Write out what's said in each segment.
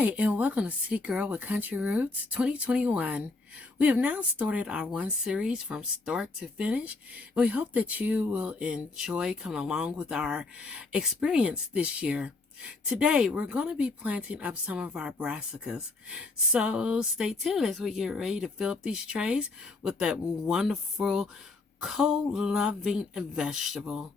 Hi, and welcome to City Girl with Country Roots 2021. We have now started our one series from start to finish. We hope that you will enjoy coming along with our experience this year. Today, we're going to be planting up some of our brassicas. So stay tuned as we get ready to fill up these trays with that wonderful cold-loving vegetable.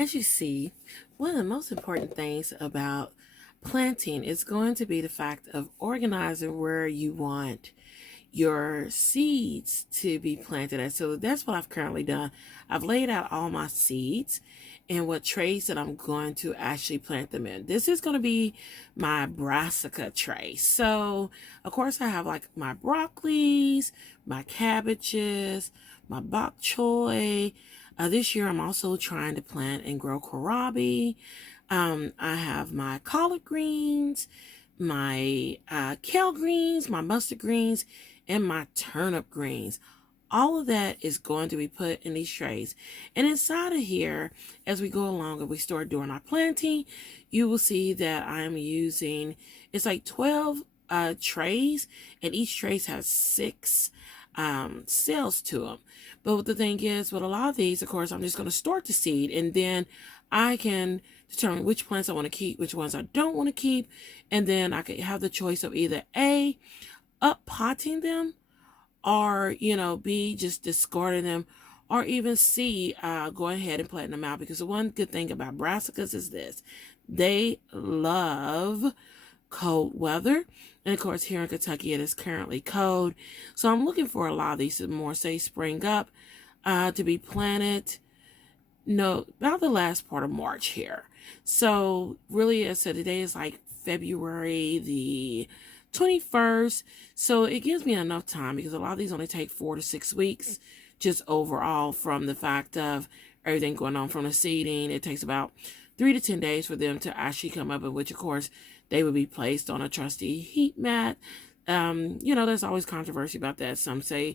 As you see, one of the most important things about planting is going to be the fact of organizing where you want your seeds to be planted at. So that's what I've currently done. I've laid out all my seeds and what trays that I'm going to actually plant them in. This is going to be my Brassica tray. So of course I have like my broccolis, my cabbages, my bok choy. This year I'm also trying to plant and grow kohlrabi. I have my collard greens, my kale greens, my mustard greens, and my turnip greens. All of that is going to be put in these trays. And inside of here, as we go along and we start doing our planting, you will see that I'm using, it's like 12 trays, and each tray has 6 cells to them. But the thing is, with a lot of these, of course, I'm just going to start the seed, and then I can determine which plants I want to keep, which ones I don't want to keep, and then I could have the choice of either A, up potting them, or B, just discarding them, or even C, go ahead and planting them out. Because the one good thing about brassicas is this: they love cold weather. And of course, here in Kentucky, it is currently cold. So I'm looking for a lot of these to more say spring up, to be planted, about the last part of March here. So really, as I said, today is like February the 21st. So it gives me enough time, because a lot of these only take 4 to 6 weeks, just overall, from the fact of everything going on from the seeding. It takes about 3 to 10 days for them to actually come up, in which of course they would be placed on a trusty heat mat. There's always controversy about that. Some say,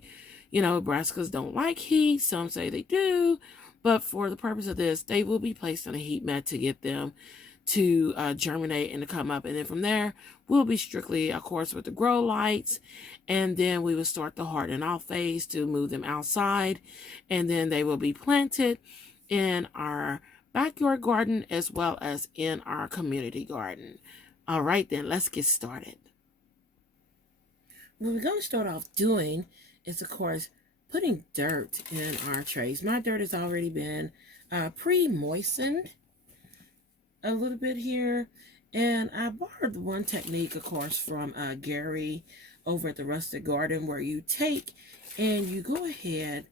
brassicas don't like heat. Some say they do. But for the purpose of this, they will be placed on a heat mat to get them to germinate and to come up. And then from there, we'll be strictly, of course, with the grow lights. And then we will start the hardening off phase to move them outside. And then they will be planted in our backyard garden as well as in our community garden. All right, then let's get started. What we're going to start off doing is, of course, putting dirt in our trays. My dirt has already been pre-moistened a little bit here. And I borrowed one technique, of course, from Gary over at the Rustic Garden, where you take and you go ahead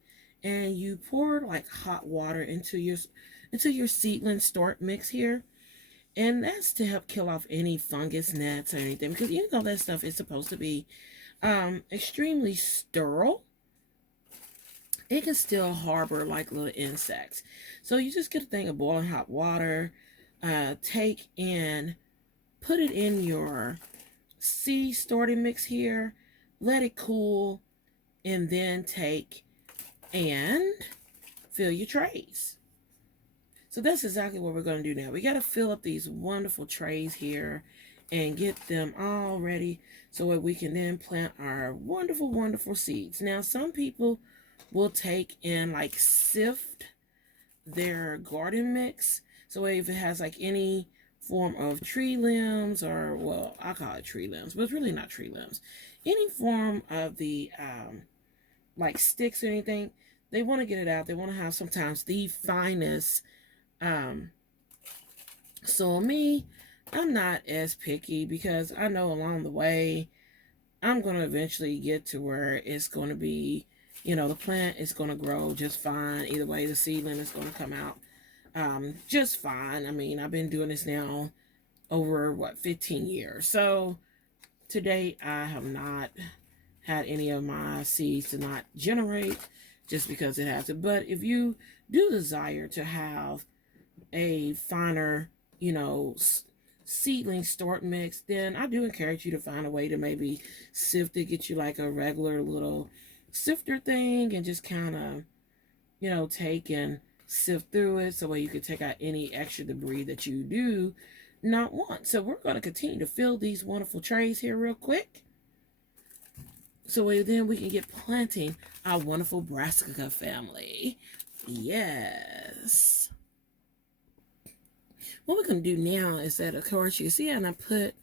and you pour like hot water into your seedling start mix here. And that's to help kill off any fungus nets or anything, because that stuff is supposed to be extremely sterile. It can still harbor like little insects. So you just get a thing of boiling hot water, take and put it in your seed starting mix here, let it cool, and then take and fill your trays. So that's exactly what we're going to do now. We got to fill up these wonderful trays here and get them all ready so that we can then plant our wonderful, wonderful seeds. Now, some people will take and like sift their garden mix. So if it has like any form of tree limbs, or, well, I call it tree limbs, but it's really not tree limbs. Any form of the like sticks or anything, they want to get it out. They want to have sometimes the finest. So me, I'm not as picky, because I know along the way I'm going to eventually get to where it's going to be, the plant is going to grow just fine. Either way, the seedling is going to come out just fine. I mean, I've been doing this now over 15 years. So to date, I have not had any of my seeds to not generate just because it has to. But if you do desire to have a finer, seedling start mix, then I do encourage you to find a way to maybe sift it, get you like a regular little sifter thing and just kind of, take and sift through it so you can take out any extra debris that you do not want. So we're going to continue to fill these wonderful trays here real quick. So then we can get planting our wonderful Brassica family. Yes. What we're going to do now is that, of course, you see, and I put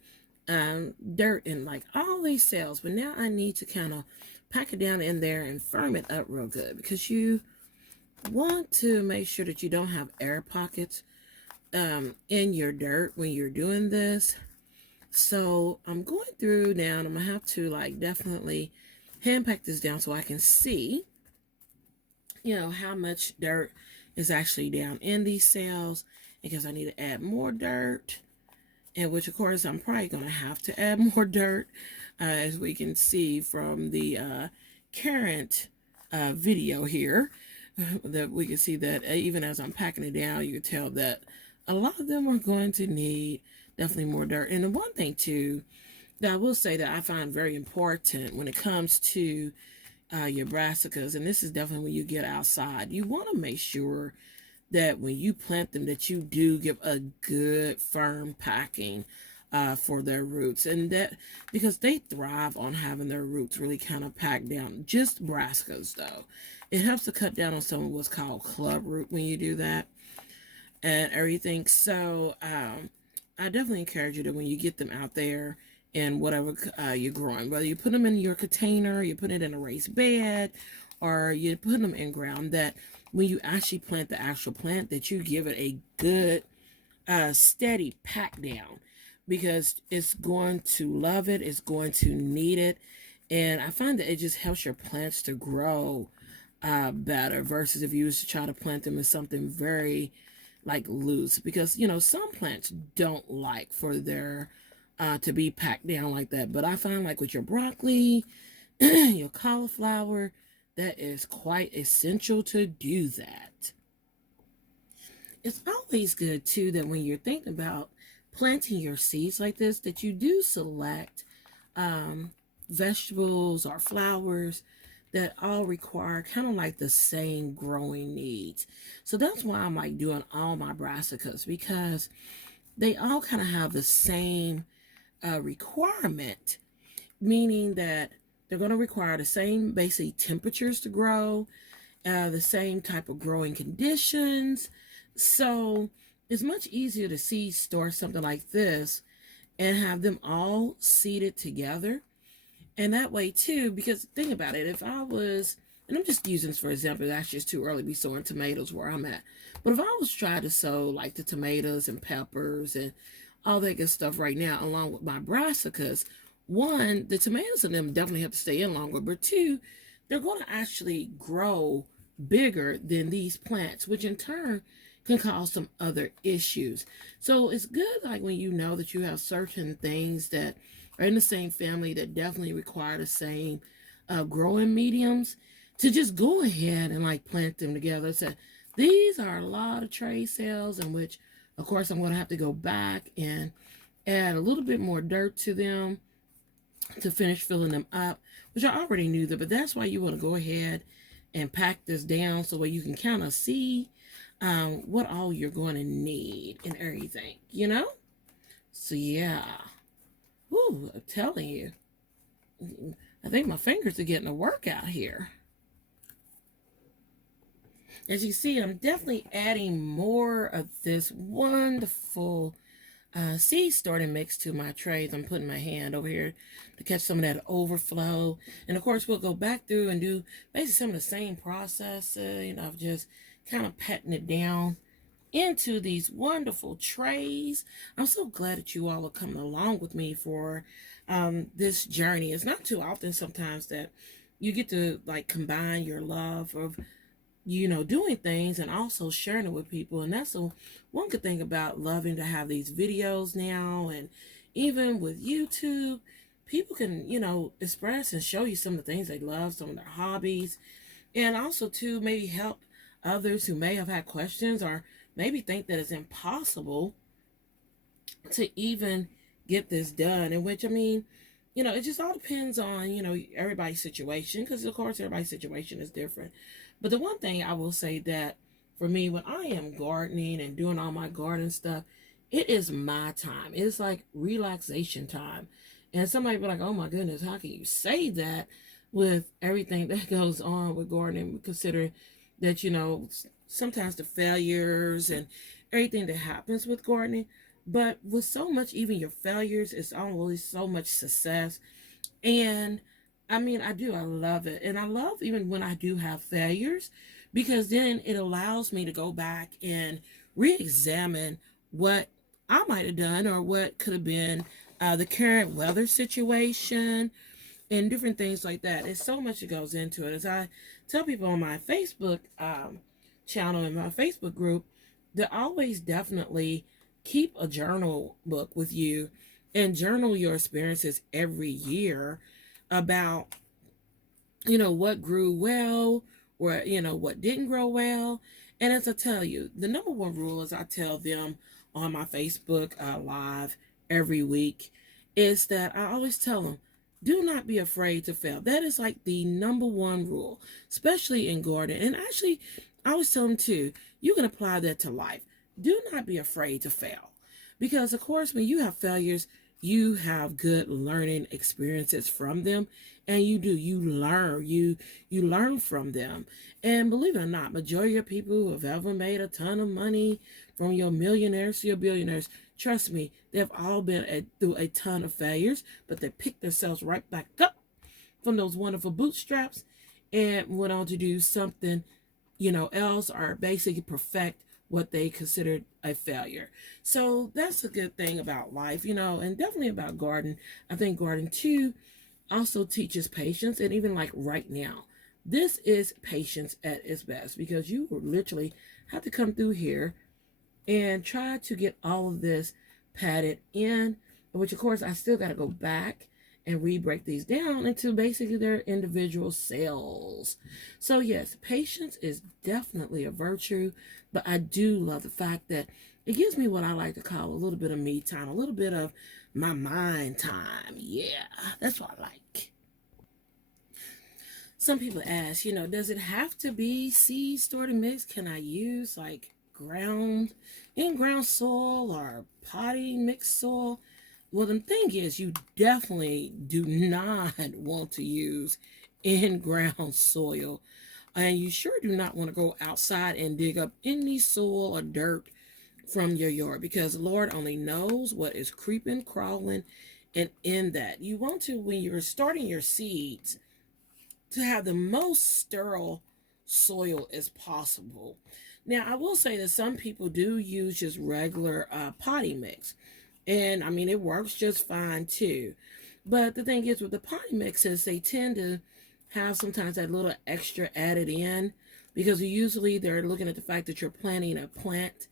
dirt in like all these cells, but now I need to kind of pack it down in there and firm it up real good, because you want to make sure that you don't have air pockets in your dirt when you're doing this. So I'm going through now, and I'm going to have to definitely hand pack this down so I can see, how much dirt is actually down in these cells, because I need to add more dirt, and which of course I'm probably going to have to add more dirt, as we can see from the current video here, that we can see that even as I'm packing it down, you can tell that a lot of them are going to need definitely more dirt. And the one thing too that I will say that I find very important when it comes to your brassicas, and this is definitely when you get outside, you want to make sure that when you plant them, that you do give a good firm packing for their roots, and that because they thrive on having their roots really kind of packed down. Just brassicas though, it helps to cut down on some of what's called club root when you do that and everything. So I definitely encourage you that when you get them out there in whatever you're growing, whether you put them in your container, you put it in a raised bed, or you put them in ground, that when you actually plant the actual plant, that you give it a good steady pack down, because it's going to love it, it's going to need it. And I find that it just helps your plants to grow better, versus if you was to try to plant them in something very loose, because some plants don't like for their to be packed down like that. But I find with your broccoli, your cauliflower, that is quite essential to do that. It's always good too that when you're thinking about planting your seeds like this, that you do select vegetables or flowers that all require kind of the same growing needs. So that's why I'm doing all my brassicas, because they all kind of have the same requirement, meaning that they're going to require the same basic temperatures to grow, the same type of growing conditions. So it's much easier to seed store something like this and have them all seeded together. And that way too, because think about it, if I was, and I'm just using this for example, that's just too early to be sowing tomatoes where I'm at. But if I was trying to sow the tomatoes and peppers and all that good stuff right now, along with my brassicas, one, the tomatoes in them definitely have to stay in longer, but two, they're going to actually grow bigger than these plants, which in turn can cause some other issues. So it's good when you know that you have certain things that are in the same family that definitely require the same growing mediums, to just go ahead and plant them together. So these are a lot of tray cells, in which of course I'm going to have to go back and add a little bit more dirt to them to finish filling them up, which I already knew that, but that's why you want to go ahead and pack this down so you can kind of see what all you're going to need and everything, So yeah. Ooh, I'm telling you, I think my fingers are getting a workout here. As you see, I'm definitely adding more of this wonderful seed starting mix to my trays. I'm putting my hand over here to catch some of that overflow. And of course, we'll go back through and do basically some of the same process, of just kind of patting it down into these wonderful trays. I'm so glad that you all are coming along with me for this journey. It's not too often sometimes that you get to combine your love of doing things and also sharing it with people. And that's one good thing about loving to have these videos now. And even with YouTube, people can, express and show you some of the things they love, some of their hobbies, and also to maybe help others who may have had questions or maybe think that it's impossible to even get this done. In which, I mean, it just all depends on, everybody's situation, because of course everybody's situation is different. But the one thing I will say that for me, when I am gardening and doing all my garden stuff, it is my time. It's like relaxation time. And somebody be like, oh my goodness, how can you say that with everything that goes on with gardening, considering that, sometimes the failures and everything that happens with gardening. But with so much, even your failures, it's always so much success. And I mean, I love it. And I love even when I do have failures, because then it allows me to go back and re-examine what I might have done or what could have been the current weather situation and different things like that. There's so much that goes into it. As I tell people on my Facebook channel and my Facebook group, to always definitely keep a journal book with you and journal your experiences every year about, what grew well or, what didn't grow well. And as I tell you, the number one rule, as I tell them on my Facebook live every week, is that I always tell them, do not be afraid to fail. That is like the number one rule, especially in gardening. And actually, I always tell them too, you can apply that to life. Do not be afraid to fail. Because of course, when you have failures, you have good learning experiences from them. And you learn, you learn from them. And believe it or not, majority of people who have ever made a ton of money, from your millionaires to your billionaires, trust me, they've all been through a ton of failures, but they picked themselves right back up from those wonderful bootstraps and went on to do something, else, or basically perfect what they considered a failure. So that's a good thing about life, and definitely about garden. I think garden too also teaches patience. And even like right now, this is patience at its best, because you will literally have to come through here and try to get all of this padded in, which of course I still got to go back and re-break these down into basically their individual cells. So yes, patience is definitely a virtue, but I do love the fact that it gives me what I like to call a little bit of me time, a little bit of my mind time. Yeah, that's what I like. Some people ask, does it have to be seed stored and mixed? Can I use like in-ground soil or potty mixed soil? Well, the thing is, you definitely do not want to use in-ground soil. And you sure do not want to go outside and dig up any soil or dirt from your yard, because Lord only knows what is creeping, crawling, and in that. You want to, when you're starting your seeds, to have the most sterile soil as possible. Now, I will say that some people do use just regular potty mix. And I mean, it works just fine too. But the thing is, with the potty mixes, they tend to have sometimes that little extra added in, because usually they're looking at the fact that you're planting a plant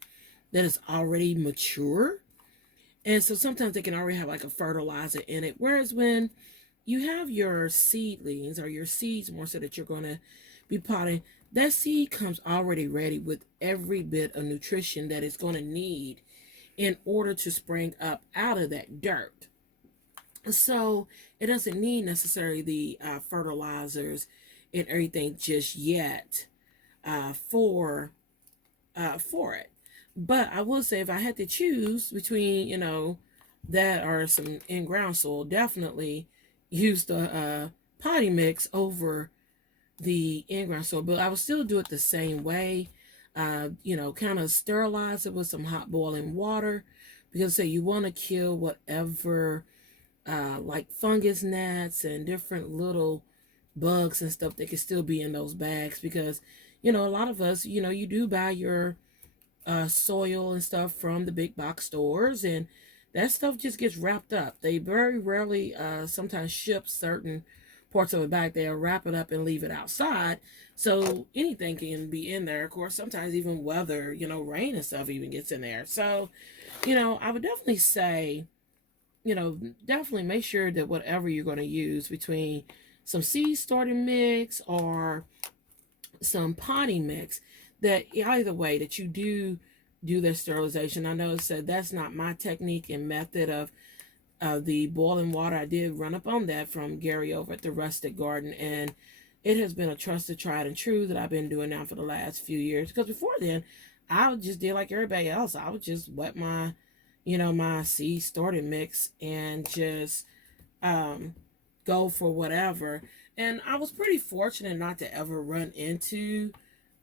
that is already mature. And so sometimes they can already have like a fertilizer in it. Whereas when you have your seedlings or your seeds, more so, that you're going to be potting, that seed comes already ready with every bit of nutrition that it's going to need in order to spring up out of that dirt. So it doesn't need necessarily the fertilizers and everything just yet for it. But I will say, if I had to choose between, that or some in-ground soil, definitely use the potty mix over the in-ground soil. But I would still do it the same way. Kind of sterilize it with some hot boiling water, because say you want to kill whatever like fungus gnats and different little bugs and stuff that can still be in those bags. Because a lot of us, you do buy your soil and stuff from the big box stores, and that stuff just gets wrapped up. They very rarely sometimes ship certain parts of it back, they'll wrap it up and leave it outside. So anything can be in there. Of course, sometimes even weather, rain and stuff even gets in there. So, I would definitely say, definitely make sure that whatever you're going to use, between some seed starting mix or some potting mix, that either way that you do their sterilization. I know it said that's not my technique and method of the boiling water. I did run up on that from Gary over at the Rustic Garden, and it has been a trusted, tried and true that I've been doing now for the last few years. Because before then, I would just did like everybody else. I would just wet my, my seed starting mix and just go for whatever. And I was pretty fortunate not to ever run into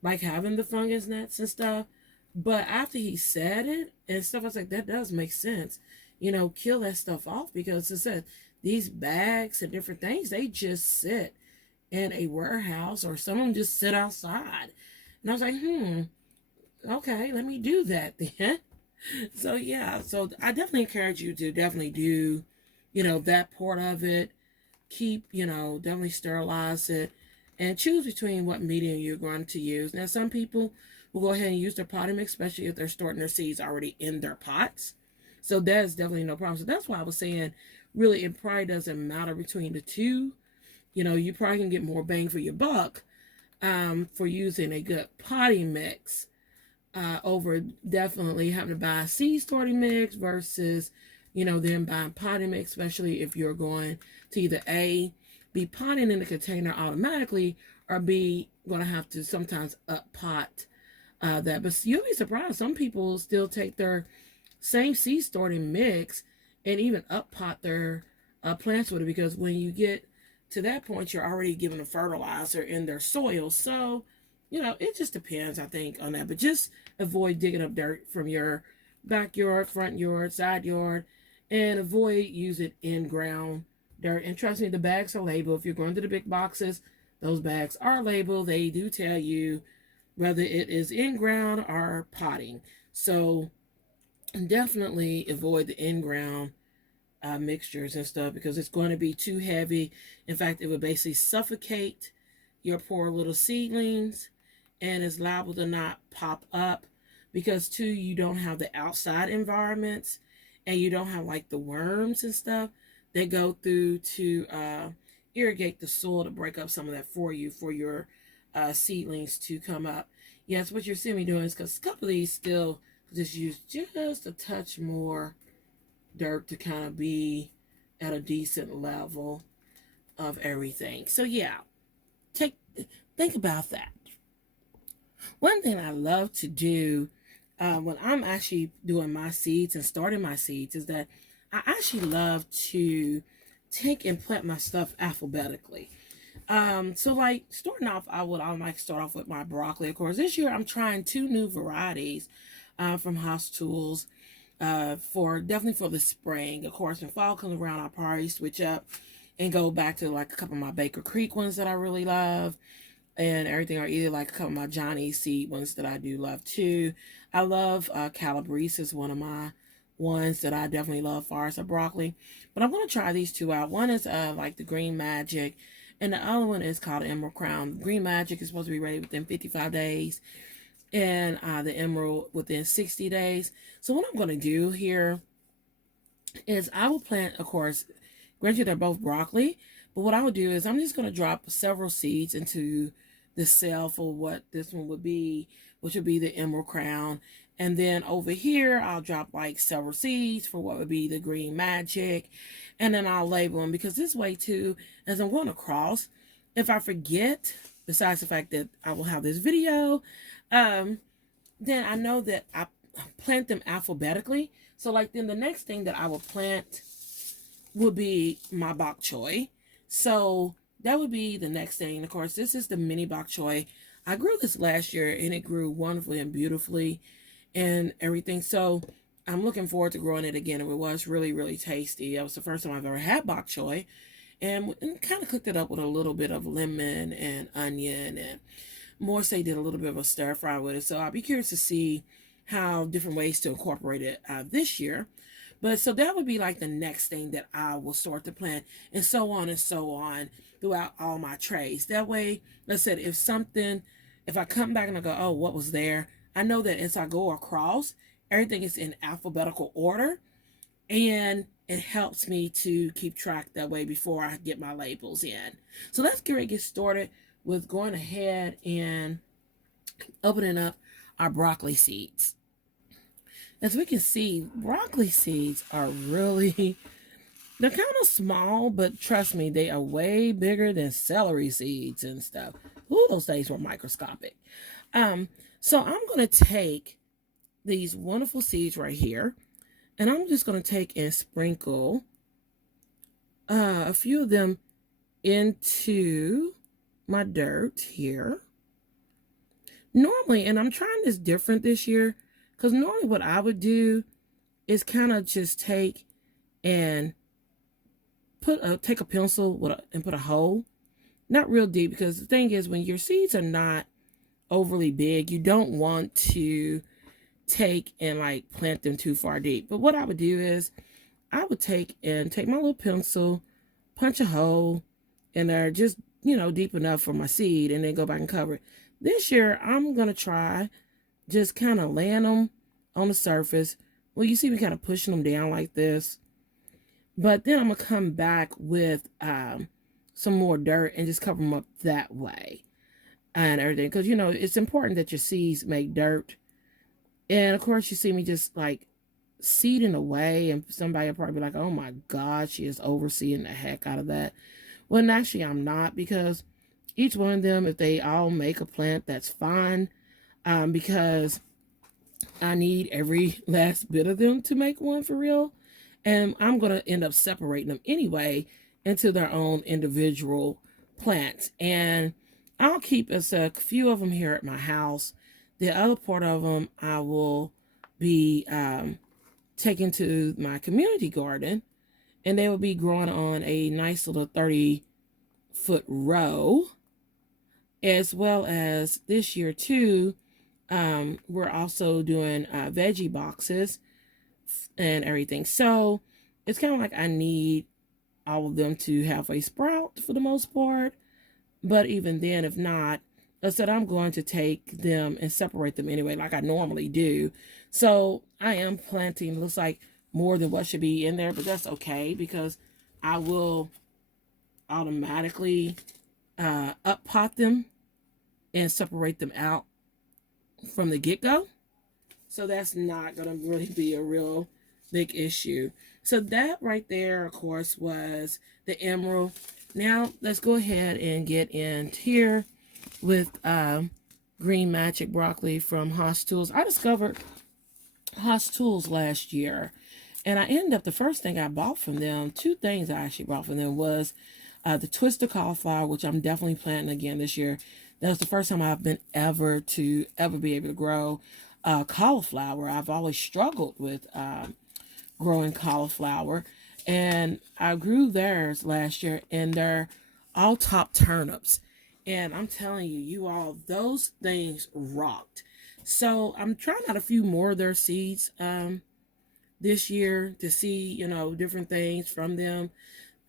like having the fungus gnats and stuff. But after he said it and stuff, I was like, that does make sense. Kill that stuff off, because it said these bags and different things, they just sit in a warehouse, or some of them just sit outside. And I was like, okay, let me do that then. So yeah, so I definitely encourage you to definitely do, that part of it. Keep, definitely sterilize it, and choose between what medium you're going to use. Now, some people will go ahead and use their potting mix, especially if they're storing their seeds already in their pots. So that's definitely no problem. So that's why I was saying, really, it probably doesn't matter between the two. You probably can get more bang for your buck for using a good potting mix over definitely having to buy a seed starting mix versus, then buying potting mix, especially if you're going to either A, be potting in the container automatically, or B, going to have to sometimes up pot that. But you'll be surprised. Some people still take their same seed starting mix and even up pot their plants with it, because when you get to that point, you're already giving a fertilizer in their soil. So, it just depends, I think, on that. But just avoid digging up dirt from your backyard, front yard, side yard, and avoid using in-ground dirt. And trust me, the bags are labeled. If you're going to the big boxes, those bags are labeled. They do tell you whether it is in-ground or potting. So definitely avoid the in-ground mixtures and stuff, because it's going to be too heavy. In fact, it would basically suffocate your poor little seedlings, and is liable to not pop up, because too, you don't have the outside environments, and you don't have like the worms and stuff that go through to irrigate the soil to break up some of that for you, for your seedlings to come up. Yes, what you're seeing me doing is, because a couple of these still just use just a touch more dirt to kind of be at a decent level of everything. So yeah, think about that. One thing I love to do when I'm actually doing my seeds and starting my seeds is that I actually love to take and plant my stuff alphabetically. So like starting off, I like start off with my broccoli. Of course, this year I'm trying 2 new varieties from House Tools definitely for the spring. Of course, when fall comes around, I'll probably switch up and go back to like a couple of my Baker Creek ones that I really love and everything, or either like a couple of my Johnny seed ones that I do love too. I love Calabrese is one of my ones that I definitely love as far as a broccoli. But I'm going to try these 2 out. One is like the Green Magic, and the other one is called Emerald Crown. Green Magic is supposed to be ready within 55 days, and the Emerald within 60 days. So what I'm going to do here is I will plant, of course, granted they're both broccoli, but what I would do is I'm just going to drop several seeds into the cell for what this one would be, which would be the Emerald Crown. And then over here, I'll drop like several seeds for what would be the Green Magic. And then I'll label them, because this way too, as I'm going across, if I forget, besides the fact that I will have this video, then I know that I plant them alphabetically. So like then the next thing that I will plant would be my bok choy. So that would be the next thing. Of course, this is the mini bok choy. I grew this last year and it grew wonderfully and beautifully and everything. So I'm looking forward to growing it again. It was really, really tasty. It was the first time I've ever had bok choy, and kind of cooked it up with a little bit of lemon and onion, and Morse did a little bit of a stir fry with it. So I'll be curious to see how different ways to incorporate it this year. But so that would be like the next thing that I will start to plant, and so on throughout all my trays. That way, like I said, if I come back and I go, oh, what was there? I know that as I go across, everything is in alphabetical order, and it helps me to keep track that way before I get my labels in. So let's get started with going ahead and opening up our broccoli seeds. As we can see, broccoli seeds are really, they're kind of small, but trust me, they are way bigger than celery seeds and stuff. Ooh, those things were microscopic. So I'm going to take these wonderful seeds right here, and I'm just going to take and sprinkle a few of them into my dirt here. Normally, and I'm trying this different this year, because normally what I would do is kind of just take and take a pencil and put a hole, not real deep, because the thing is, when your seeds are not overly big, you don't want to take and like plant them too far deep. But what I would do is I would take my little pencil, punch a hole in there, just deep enough for my seed, and then go back and cover it. This year I'm gonna try just kind of laying them on the surface. Well, you see me kind of pushing them down like this, but then I'm gonna come back with some more dirt and just cover them up that way and everything, because it's important that your seeds make dirt. And of course, you see me just like seeding away, and somebody will probably be like, oh my God, she is overseeing the heck out of that. Well, actually I'm not, because each one of them, if they all make a plant, that's fine, because I need every last bit of them to make one for real. And I'm going to end up separating them anyway into their own individual plants. And I'll keep a few of them here at my house. The other part of them I will be taking to my community garden, and they will be growing on a nice little 30-foot row. As well as this year too, we're also doing veggie boxes and everything. So it's kind of like I need all of them to have a sprout for the most part. But even then, if not, I said I'm going to take them and separate them anyway, like I normally do. So I am planting, looks like more than what should be in there, but that's okay, because I will automatically up pot them and separate them out from the get-go. So that's not going to really be a real big issue. So that right there, of course, was the emerald. Now let's go ahead and get in here with Green Magic Broccoli from Haas Tools. I discovered Haas Tools last year, and I ended up, the first thing I bought from them, two things I actually bought from them, was the twisted cauliflower, which I'm definitely planting again this year. That was the first time I've been ever be able to grow cauliflower. I've always struggled with growing cauliflower, and I grew theirs last year, and they're all top turnips. And I'm telling you all, those things rocked. So I'm trying out a few more of their seeds this year to see, different things from them.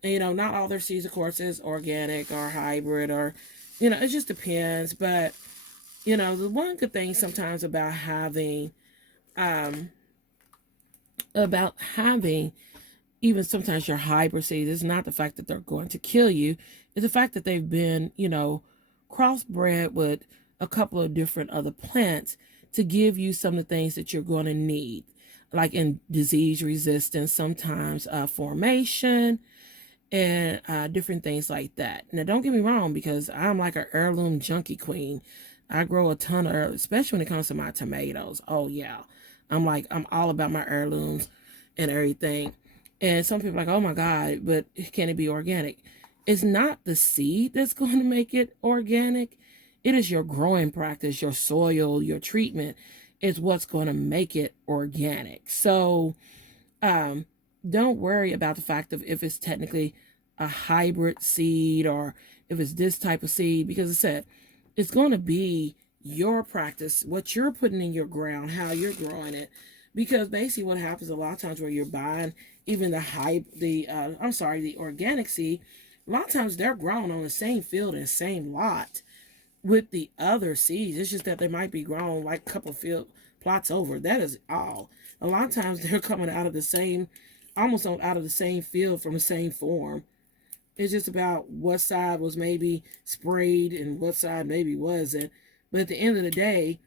And, not all their seeds, of course, is organic or hybrid, or it just depends. But, the one good thing sometimes about having even sometimes your hybrid seeds is not the fact that they're going to kill you. It's the fact that they've been, crossbred with a couple of different other plants to give you some of the things that you're going to need, like in disease resistance, sometimes formation, and different things like that. Now, don't get me wrong, because I'm like an heirloom junkie queen. I grow a ton of, especially when it comes to my tomatoes. Oh yeah, I'm all about my heirlooms and everything. And some people are like, oh my God, but can it be organic? It's not the seed that's going to make it organic. It is your growing practice, your soil, your treatment is what's going to make it organic. So don't worry about the fact of if it's technically a hybrid seed or if it's this type of seed, because I said it's going to be your practice, what you're putting in your ground, how you're growing it. Because basically what happens a lot of times where you're buying even the organic seed, a lot of times they're grown on the same field and same lot with the other seeds. It's just that they might be grown like a couple field plots over. That is all. A lot of times they're coming out of the same, almost out of the same field from the same form. It's just about what side was maybe sprayed and what side maybe wasn't. But at the end of the day,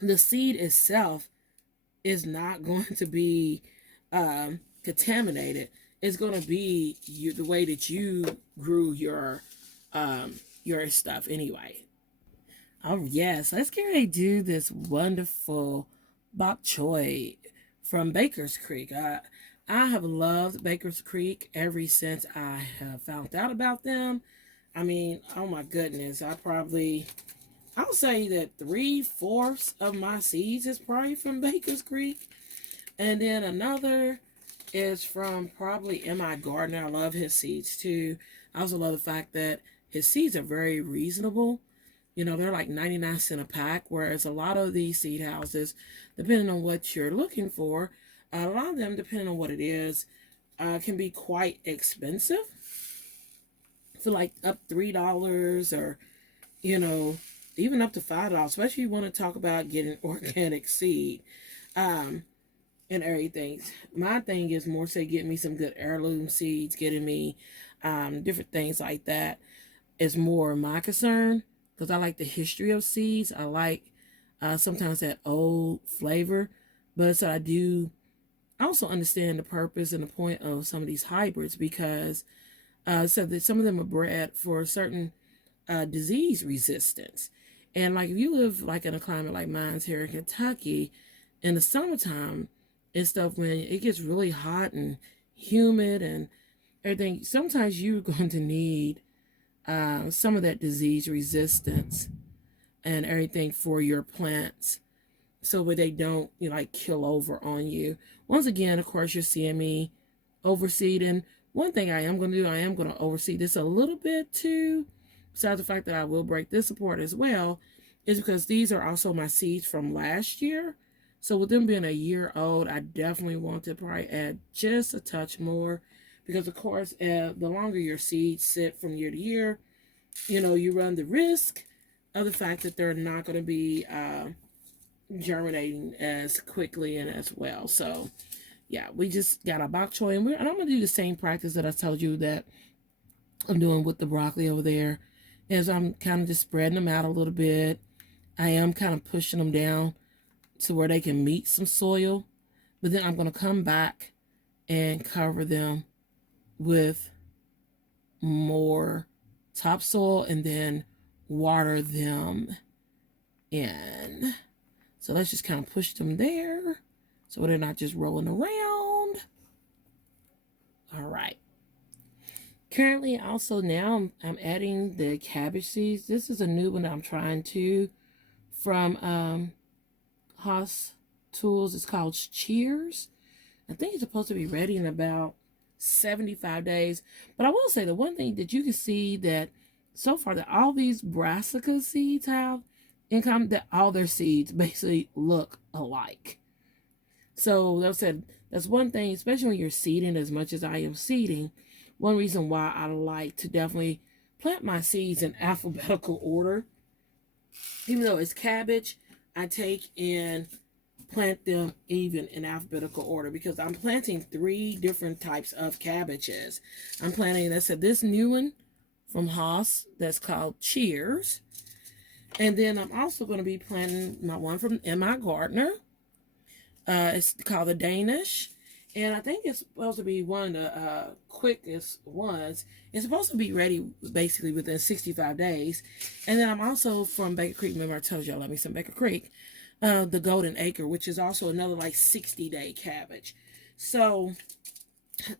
the seed itself is not going to be contaminated. It's going to be the way that you grew your stuff anyway. Oh yes, let's get ready to do this wonderful bok choy from Baker's Creek. I have loved Baker's Creek ever since I have found out about them. I mean, oh my goodness, I'll say that 3/4 of my seeds is probably from Baker's Creek. And then another is from probably M.I. Gardner. I love his seeds too. I also love the fact that his seeds are very reasonable. You know, they're like 99 cents a pack, whereas a lot of these seed houses, depending on what you're looking for, a lot of them, depending on what it is, can be quite expensive. For like up $3 or, you know, even up to $5, especially if you want to talk about getting organic seed and everything. My thing is more say getting me some good heirloom seeds, getting me different things like that is more my concern, because I like the history of seeds. I like sometimes that old flavor, but so I do also understand the purpose and the point of some of these hybrids, because so that some of them are bred for certain disease resistance. And like if you live like in a climate like mine's here in Kentucky, in the summertime and stuff, when it gets really hot and humid and everything, sometimes you're going to need some of that disease resistance and everything for your plants, so where they don't, you know, like kill over on you. Once again, of course, you're seeing me overseed. And one thing I am going to do, I am going to overseed this a little bit too, besides the fact that I will break this apart as well, is because these are also my seeds from last year. So with them being a year old, I definitely want to probably add just a touch more, because of course, the longer your seeds sit from year to year, you know, you run the risk of the fact that they're not going to be germinating as quickly and as well. So yeah, we just got our bok choy, and I'm going to do the same practice that I told you that I'm doing with the broccoli over there, as I'm kind of just spreading them out a little bit. I am kind of pushing them down to where they can meet some soil, but then I'm going to come back and cover them with more topsoil and then water them in. So let's just kind of push them there so they're not just rolling around. All right. Currently, also now I'm adding the cabbage seeds. This is a new one that I'm trying to from Haas Tools. It's called Cheers. I think it's supposed to be ready in about 75 days. But I will say the one thing that you can see that so far that all these Brassica seeds have in common, that all their seeds basically look alike. So that said, that's one thing, especially when you're seeding as much as I am seeding. One reason why I like to definitely plant my seeds in alphabetical order. Even though it's cabbage, I take and plant them even in alphabetical order, because I'm planting 3 different types of cabbages. I'm planting, this new one from Haas that's called Cheers. And then I'm also going to be planting my one from M.I. Gardner. It's called the Danish. And I think it's supposed to be one of the quickest ones. It's supposed to be ready basically within 65 days. And then I'm also from Baker Creek. Remember I told you I love me some Baker Creek. The Golden Acre, which is also another like 60-day cabbage. So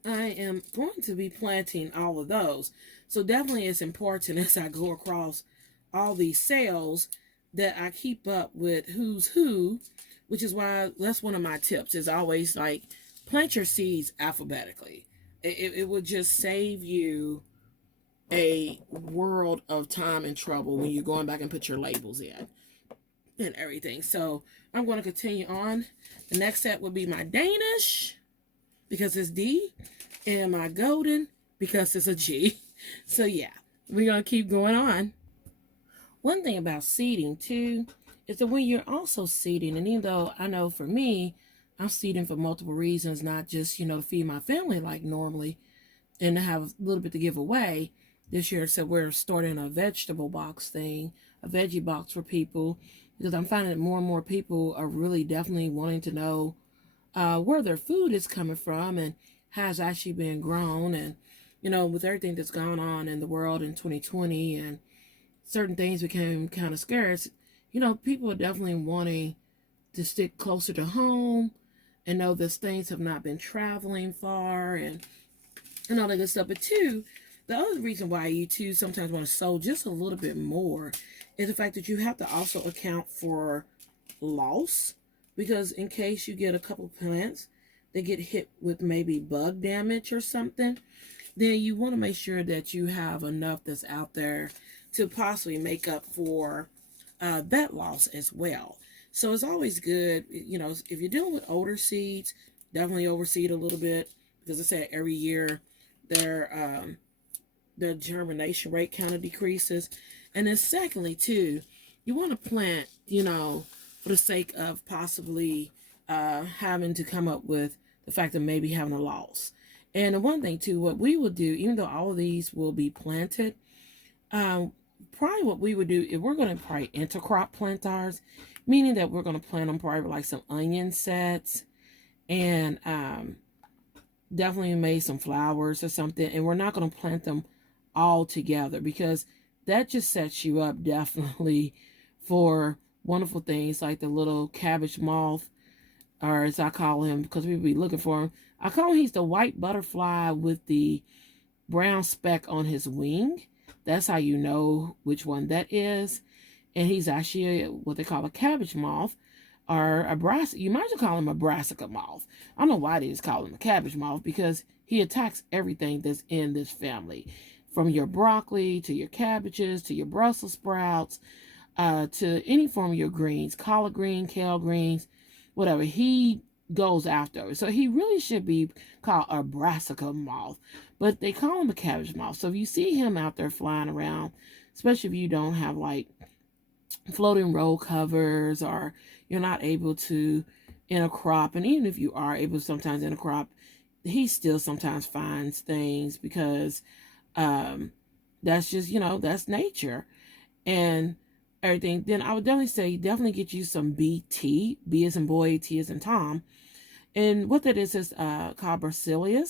I am going to be planting all of those. So definitely it's important as I go across all these sales that I keep up with who's who, which is why that's one of my tips, is always like plant your seeds alphabetically. It would just save you a world of time and trouble when you're going back and put your labels in and everything. So I'm going to continue on. The next set would be my Danish, because it's D, and my golden, because it's a G. So yeah, we're going to keep going on. One thing about seeding too is that when you're also seeding, and even though I know for me, I'm seeding for multiple reasons, not just, to feed my family like normally and to have a little bit to give away. This year, so we're starting a vegetable box thing, a veggie box for people, because I'm finding that more and more people are really definitely wanting to know where their food is coming from and how it's actually been grown. And, with everything that's gone on in the world in 2020 and certain things became kind of scarce, people are definitely wanting to stick closer to home and know that things have not been traveling far and all that good stuff. But two, the other reason why you too sometimes want to sow just a little bit more is the fact that you have to also account for loss, because in case you get a couple plants that get hit with maybe bug damage or something, then you want to make sure that you have enough that's out there to possibly make up for that loss as well. So it's always good, if you're dealing with older seeds, definitely overseed a little bit, because I said every year their germination rate kind of decreases. And then secondly too, you want to plant, for the sake of possibly having to come up with the fact of maybe having a loss. And the one thing too, what we will do, even though all of these will be planted, probably what we would do is we're going to probably intercrop plant ours, meaning that we're going to plant them probably like some onion sets and definitely made some flowers or something. And we're not going to plant them all together, because that just sets you up definitely for wonderful things like the little cabbage moth, or as I call him, because we'll be looking for him. I call him, he's the white butterfly with the brown speck on his wing. That's how you know which one that is. And he's actually what they call a cabbage moth, or a brassica. You might as well call him a brassica moth. I don't know why they just call him a cabbage moth, because he attacks everything that's in this family, from your broccoli to your cabbages to your Brussels sprouts, to any form of your greens, collard green, kale greens, whatever. He goes after. So he really should be called a brassica moth, but they call him a cabbage moth. So if you see him out there flying around, especially if you don't have like floating roll covers, or you're not able to intercrop, and even if you are able to sometimes intercrop, he still sometimes finds things, because that's just, that's nature and everything. Then I would definitely say definitely get you some BT. B as in boy, T as in Tom. And what that is called Brassica.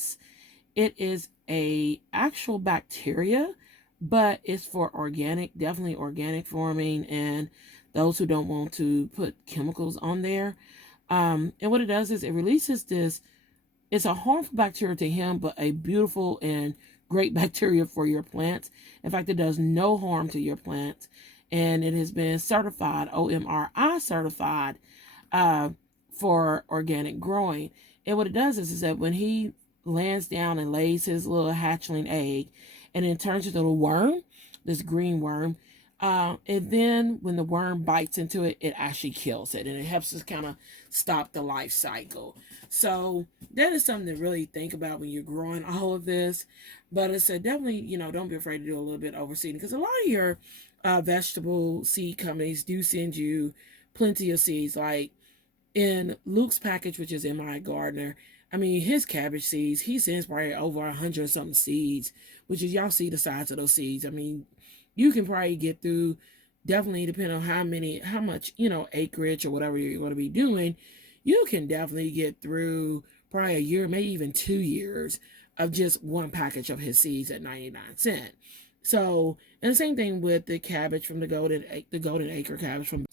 It is a actual bacteria, but it's for organic, definitely organic farming, and those who don't want to put chemicals on there. And what it does is it releases this. It's a harmful bacteria to him, but a beautiful and great bacteria for your plants. In fact, it does no harm to your plants, and it has been certified, OMRI certified, for organic growing. And what it does is that when he lands down and lays his little hatchling egg, and then turns into a worm, this green worm, and then when the worm bites into it, it actually kills it, and it helps us kind of stop the life cycle. So that is something to really think about when you're growing all of this. But it's definitely, don't be afraid to do a little bit overseeding, because a lot of your vegetable seed companies do send you plenty of seeds. Like in Luke's package, which is M.I. Gardener, I mean, his cabbage seeds, he sends probably over 100 something seeds, which is, y'all see the size of those seeds. I mean, you can probably get through, definitely depending on how much, acreage or whatever you're going to be doing, you can definitely get through probably a year, maybe even 2 years of just one package of his seeds at 99¢. So, and the same thing with the cabbage from the golden acre cabbage from.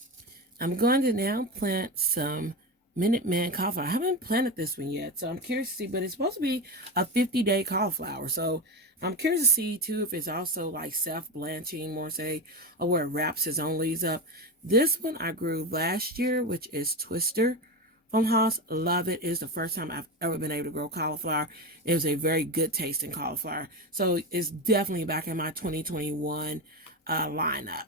I'm going to now plant some Minuteman cauliflower. I haven't planted this one yet, so I'm curious to see, but it's supposed to be a 50-day cauliflower. So I'm curious to see too if it's also like self-blanching, more say, or where it wraps its own leaves up. This one I grew last year, which is Twister from Haas. Love it. It's the first time I've ever been able to grow cauliflower. It was a very good tasting cauliflower. So it's definitely back in my 2021 lineup.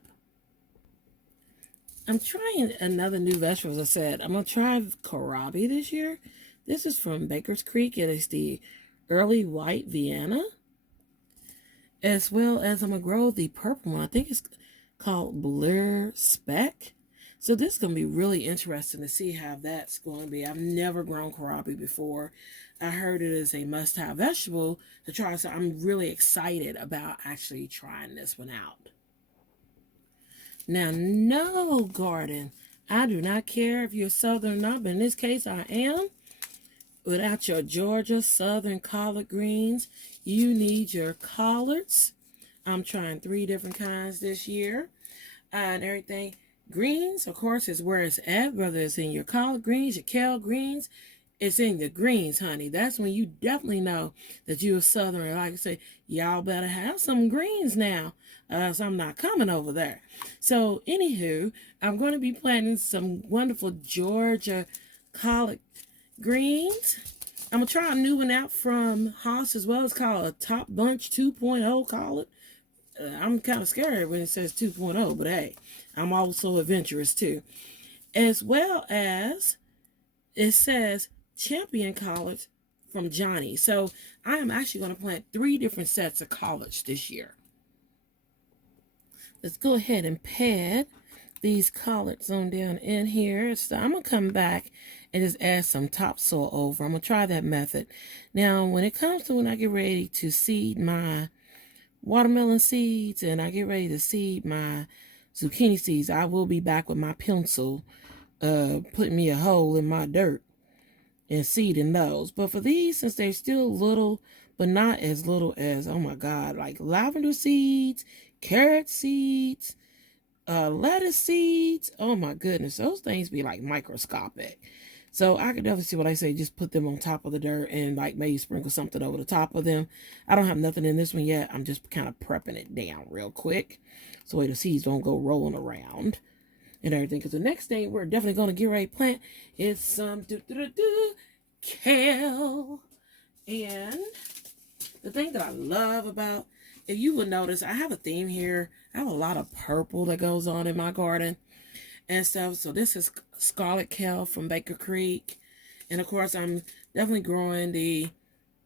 I'm trying another new vegetable. As I said, I'm going to try kohlrabi this year. This is from Baker's Creek. It is the early white Vienna. As well as I'm going to grow the purple one. I think it's called Blur Speck. So this is going to be really interesting to see how that's going to be. I've never grown kohlrabi before. I heard it is a must-have vegetable to try. So I'm really excited about actually trying this one out. Now, no garden. I do not care if you're Southern or not, but in this case, I am. Without your Georgia Southern collard greens, you need your collards. I'm trying 3 different kinds this year. And everything. Greens, of course, is where it's at, whether it's in your collard greens, your kale greens. It's in the greens, honey. That's when you definitely know that you're a Southerner. Like I say, y'all better have some greens now. So I'm not coming over there. So, anywho, I'm going to be planting some wonderful Georgia collard greens. I'm going to try a new one out from Haas as well. It's called a Top Bunch 2.0 collard. I'm kind of scared when it says 2.0, but hey, I'm also adventurous too. As well as it says champion collards from Johnny. So I am actually going to plant 3 different sets of collards this year. Let's go ahead and pad these collards on down in here. So I'm going to come back and just add some topsoil over. I'm going to try that method. Now, when it comes to when I get ready to seed my watermelon seeds and I get ready to seed my zucchini seeds, I will be back with my pencil putting me a hole in my dirt and seeding those. But for these, since they're still little, but not as little as, oh my God, like lavender seeds, carrot seeds, lettuce seeds, oh my goodness, those things be like microscopic. So I could definitely see what I say, just put them on top of the dirt and like maybe sprinkle something over the top of them. I don't have nothing in this one yet. I'm just kind of prepping it down real quick so the seeds don't go rolling around and everything. Because the next thing we're definitely going to get ready to plant is some kale. And the thing that I love about, if you would notice, I have a theme here. I have a lot of purple that goes on in my garden and stuff. So this is scarlet kale from Baker Creek. And of course, I'm definitely growing the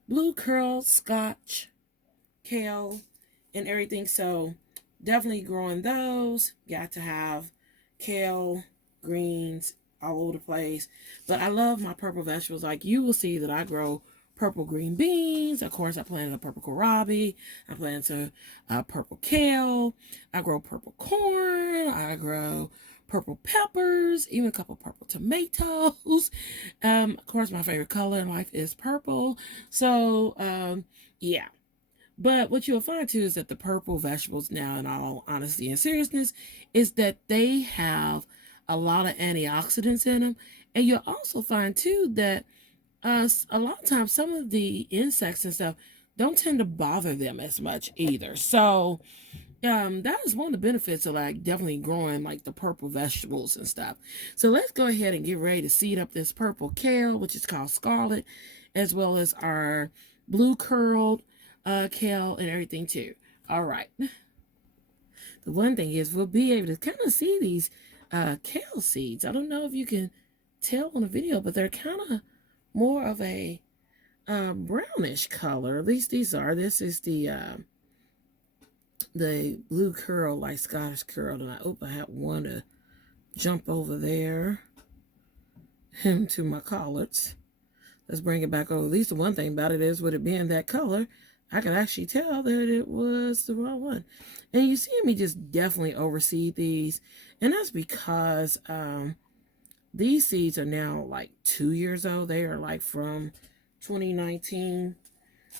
blue curl Scotch kale and everything. So definitely growing those. Got to have kale, greens all over the place. But I love my purple vegetables. Like you will see that I grow purple green beans. Of course, I planted a purple kohlrabi. I planted a purple kale. I grow purple corn. I grow purple peppers, even a couple purple tomatoes. Of course, my favorite color in life is purple. So, yeah. But what you'll find too is that the purple vegetables now, in all honesty and seriousness, is that they have a lot of antioxidants in them. And you'll also find too that a lot of times some of the insects and stuff don't tend to bother them as much either. So that is one of the benefits of like definitely growing like the purple vegetables and stuff. So let's go ahead and get ready to seed up this purple kale, which is called scarlet, as well as our blue curled kale and everything too. All right. The one thing is we'll be able to kind of see these kale seeds. I don't know if you can tell on the video, but they're kind of more of a brownish color. At least these are. This is the blue curl, like Scottish curl. And I had one to jump over there to my collards. Let's bring it back over. At least the one thing about it is, with it being that color, I could actually tell that it was the wrong one. And you see me just definitely overseed these. And that's because these seeds are now like 2 years old. They are like from 2019.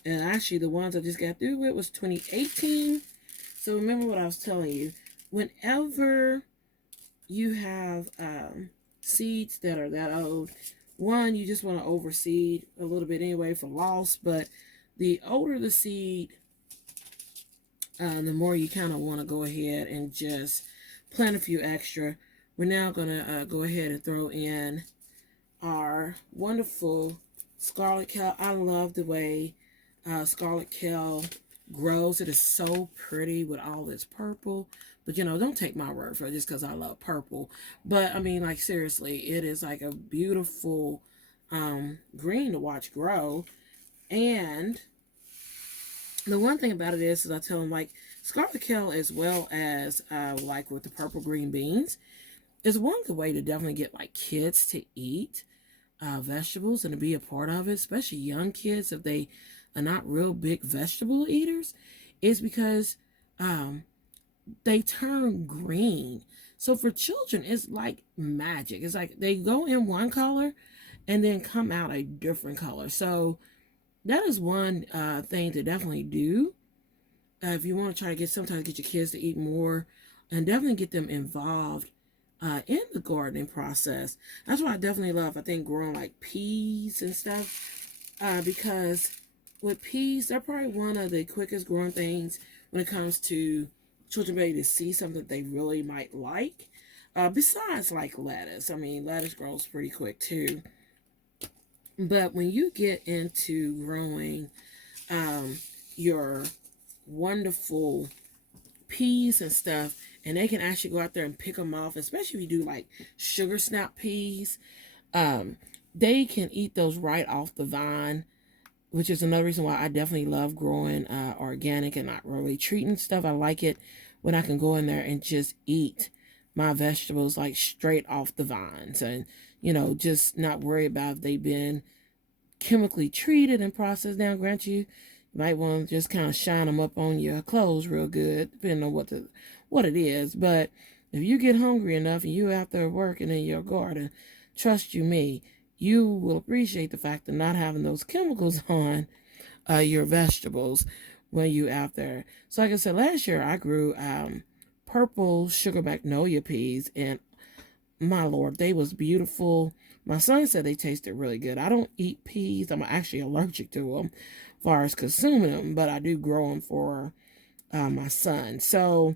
And actually the ones I just got through with was 2018. So remember what I was telling you. Whenever you have seeds that are that old, one, you just want to overseed a little bit anyway for loss. But the older the seed, the more you kind of want to go ahead and just plant a few extra. We're now going to go ahead and throw in our wonderful scarlet kale. I love the way scarlet kale grows. It is so pretty with all this purple. But don't take my word for it just because I love purple. But I mean, like, seriously, it is like a beautiful green to watch grow. And the one thing about it is I tell them, like, scarlet kale, as well as like with the purple green beans, is one good way to definitely get like kids to eat vegetables and to be a part of it, especially young kids if they are not real big vegetable eaters, is because they turn green. So for children, it's like magic. It's like they go in one color and then come out a different color. So that is one thing to definitely do if you want to try to sometimes get your kids to eat more, and definitely get them involved in the gardening process. That's why I definitely love, I think, growing like peas and stuff, because with peas, they're probably one of the quickest growing things when it comes to children being able to see something that they really might like. Besides like lettuce. I mean, lettuce grows pretty quick too. But when you get into growing your wonderful peas and stuff, and they can actually go out there and pick them off, especially if you do like sugar snap peas, they can eat those right off the vine, which is another reason why I definitely love growing organic and not really treating stuff. I like it when I can go in there and just eat my vegetables like straight off the vines, and just not worry about if they've been chemically treated and processed. Now, grant you might want to just kind of shine them up on your clothes real good, depending on what it is. But if you get hungry enough and you're out there working in your garden, trust you me, you will appreciate the fact of not having those chemicals on your vegetables when you out there. So like I said, last year I grew purple sugar magnolia peas, and my Lord, they was beautiful. My son said they tasted really good. I don't eat peas. I'm actually allergic to them as far as consuming them, but I do grow them for my son. So,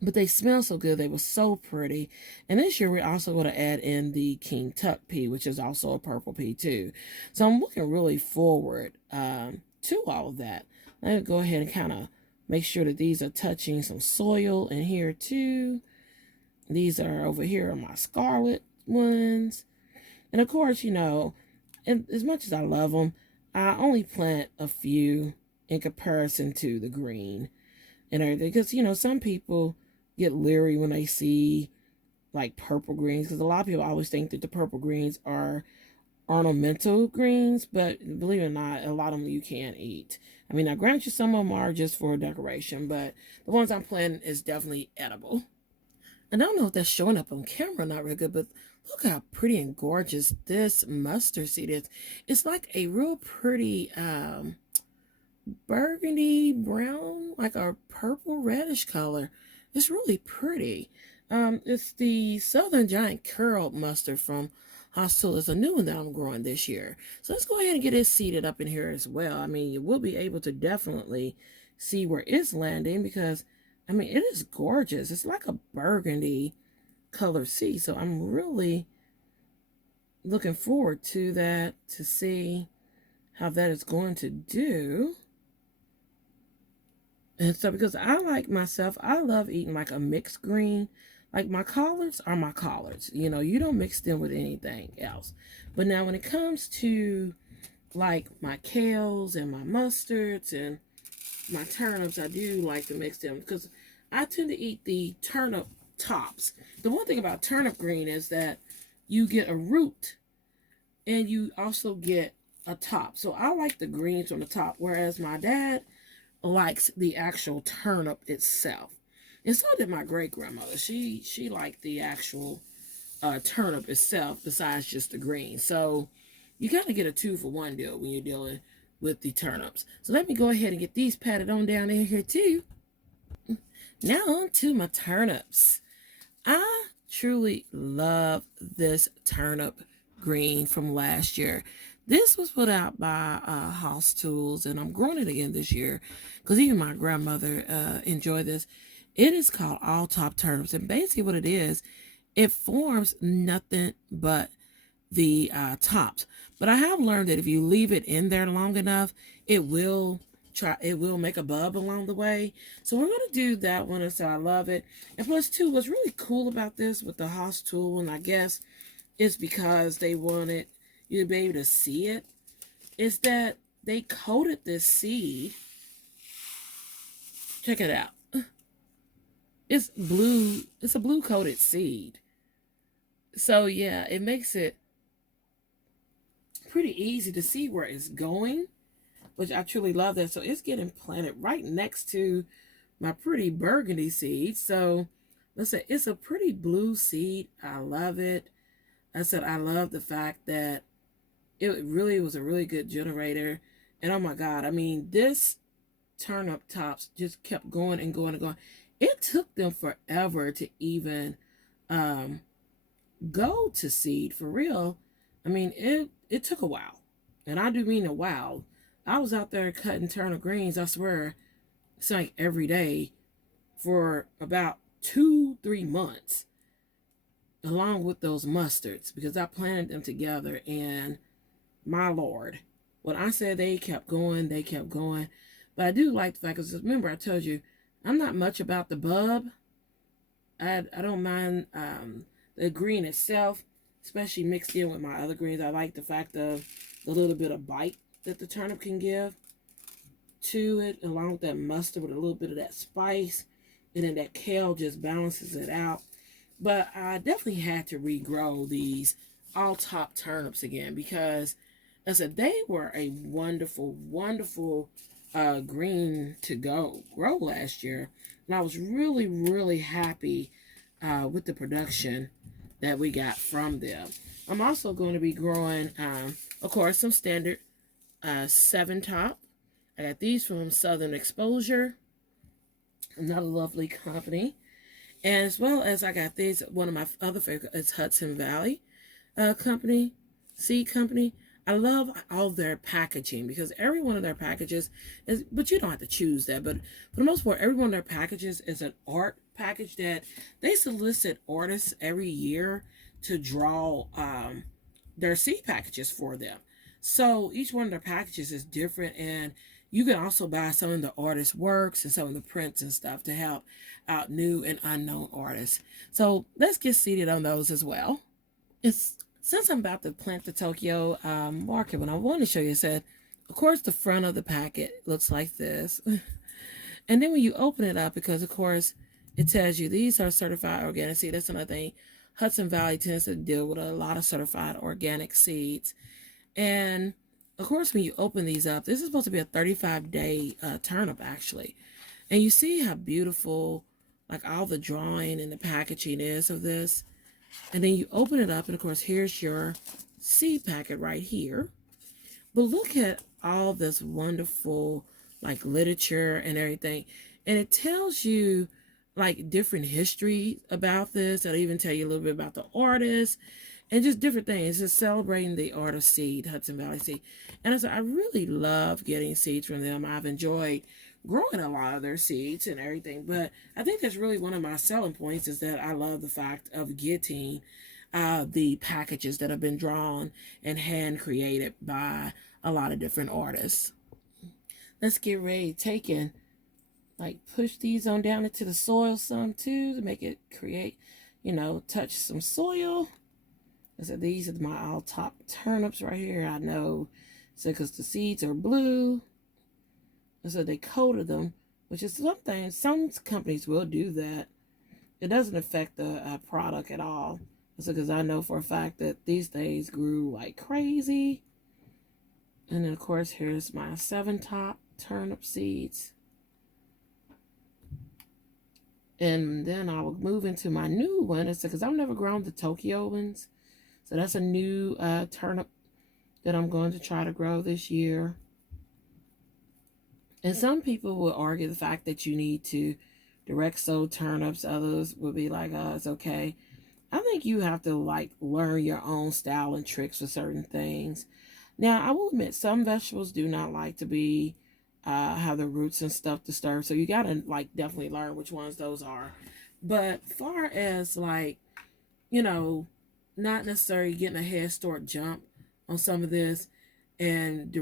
but they smell so good. They were so pretty. And this year we're also going to add in the King Tut pea, which is also a purple pea too. So I'm looking really forward to all of that. Let me go ahead and kind of make sure that these are touching some soil in here too. These are over here are my scarlet ones. And of course, and as much as I love them, I only plant a few in comparison to the green and everything. Because, some people get leery when they see like purple greens. Because a lot of people always think that the purple greens are ornamental greens. But believe it or not, a lot of them you can't eat. I mean, I grant you some of them are just for decoration. But the ones I'm planting is definitely edible. And I don't know if that's showing up on camera, not real good, but look how pretty and gorgeous this mustard seed is. It's like a real pretty burgundy brown, like a purple reddish color. It's really pretty. It's the Southern Giant Curled Mustard from Hostel. It's a new one that I'm growing this year. So let's go ahead and get it seeded up in here as well. I mean, you will be able to definitely see where it's landing because I mean, it is gorgeous. It's like a burgundy color seed. So I'm really looking forward to that, to see how that is going to do. And so because I like myself, I love eating like a mixed green. Like my collards are my collards. You don't mix them with anything else. But now when it comes to like my kales and my mustards and my turnips, I do like to mix them because I tend to eat the turnip tops. The one thing about turnip green is that you get a root and you also get a top. So I like the greens on the top, whereas my dad likes the actual turnip itself. And so did my great grandmother. She liked the actual turnip itself besides just the green. So you got to get a 2-for-1 deal when you're dealing with the turnips. So let me go ahead and get these patted on down in here too. Now on to my turnips. I truly love this turnip green from last year. This was put out by House Tools, and I'm growing it again this year because even my grandmother enjoyed this. It is called All Top Turnips, and basically what it is, it forms nothing but the tops. But I have learned that if you leave it in there long enough, it will try, it will make a bulb along the way. So we're going to do that one, and so I love it. And plus too, what's really cool about this with the Haas tool, and I guess it's because they wanted you to be able to see it, is that they coated this seed. Check it out. It's blue. It's a blue coated seed. So yeah, it makes it pretty easy to see where it's going, which I truly love that. So it's getting planted right next to my pretty burgundy seed. So let's say it's a pretty blue seed. I love it. I said I love the fact that it really was a really good generator. And oh my God, I mean, this turnip tops just kept going and going and going. It took them forever to even go to seed, for real. I mean, it took a while. And I do mean a while. I was out there cutting turnip greens, I swear, it's like every day for about 2-3 months, along with those mustards, because I planted them together. And my Lord, when I said they kept going, they kept going. But I do like the fact, because remember I told you, I'm not much about the bulb. I don't mind the green itself, especially mixed in with my other greens. I like the fact of the little bit of bite that the turnip can give to it, along with that mustard with a little bit of that spice. And then that kale just balances it out. But I definitely had to regrow these all top turnips again, because as I said, they were a wonderful, wonderful green to grow last year. And I was really, really happy with the production that we got from them. I'm also going to be growing, of course, some standard 7 top. I got these from Southern Exposure, another lovely company. And as well as I got these, one of my other favorites is Hudson Valley company, seed company. I love all their packaging, because every one of their packages is, but you don't have to choose that, but for the most part, every one of their packages is an art package that they solicit artists every year to draw their seed packages for them. So each one of their packages is different, and you can also buy some of the artists' works and some of the prints and stuff to help out new and unknown artists. So let's get seated on those as well. Since I'm about to plant the Tokyo market, what I want to show you is that, of course, the front of the packet looks like this. And then when you open it up, because, of course, it tells you these are certified organic seeds. That's another thing. Hudson Valley tends to deal with a lot of certified organic seeds. And, of course, when you open these up, this is supposed to be a 35-day turnip, actually. And you see how beautiful, like, all the drawing and the packaging is of this. And then you open it up, and of course, here's your seed packet right here. But look at all this wonderful, like, literature and everything. And it tells you, like, different history about this. It'll even tell you a little bit about the artist and just different things. Just celebrating the art of seed, Hudson Valley Seed. And so I really love getting seeds from them. I've enjoyed growing a lot of their seeds and everything, but I think that's really one of my selling points, is that I love the fact of getting the packages that have been drawn and hand created by a lot of different artists. Let's get ready to take and like push these on down into the soil some too, to make it create, touch some soil. So these are my all top turnips right here. I know, so because the seeds are blue. So they coated them, which is something, some companies will do that. It doesn't affect the product at all. So because I know for a fact that these things grew like crazy. And then of course, here's my 7 top turnip seeds. And then I will move into my new one. It's because I've never grown the Tokyo ones. So that's a new turnip that I'm going to try to grow this year. And some people will argue the fact that you need to direct sow turnips. Others will be like, oh, it's okay. I think you have to like learn your own style and tricks for certain things. Now, I will admit some vegetables do not like to be have the roots and stuff disturbed. So you got to like definitely learn which ones those are. But far as like, not necessarily getting a head start jump on some of this, and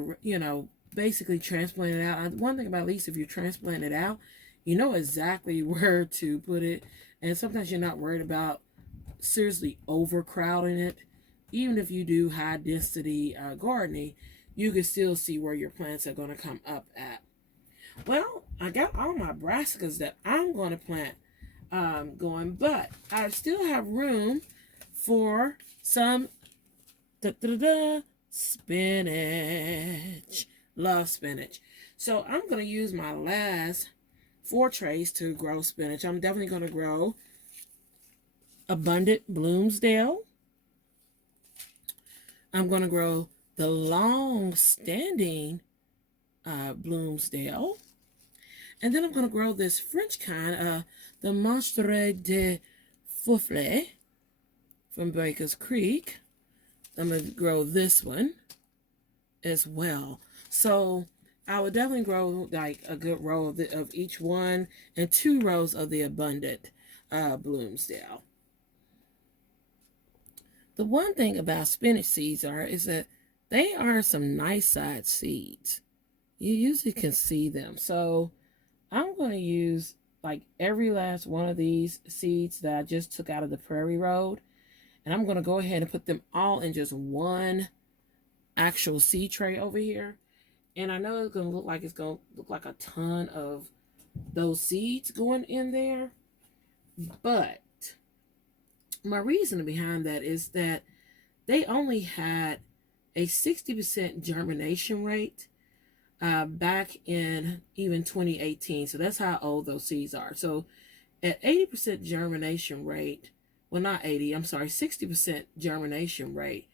basically transplant it out. One thing about, at least if you transplant it out, you know exactly where to put it. And sometimes you're not worried about seriously overcrowding it. Even if you do high density gardening, you can still see where your plants are going to come up at. Well, I got all my brassicas that I'm going to plant going, but I still have room for some spinach. Love spinach. So I'm going to use my last 4 trays to grow spinach. I'm definitely going to grow abundant Bloomsdale. I'm going to grow the long-standing Bloomsdale. And then I'm going to grow this French kind, the Monstre de Fouffle from Baker's Creek. I'm going to grow this one as well. So I would definitely grow like a good row of each one and 2 rows of the abundant Bloomsdale. The one thing about spinach seeds is that they are some nice sized seeds. You usually can see them. So I'm going to use like every last one of these seeds that I just took out of the Prairie Road. And I'm going to go ahead and put them all in just one actual seed tray over here. And I know it's going to look like a ton of those seeds going in there. But my reason behind that is that they only had a 60% germination rate back in even 2018. So that's how old those seeds are. So at 80% germination rate, well, not 80, I'm sorry, 60% germination rate,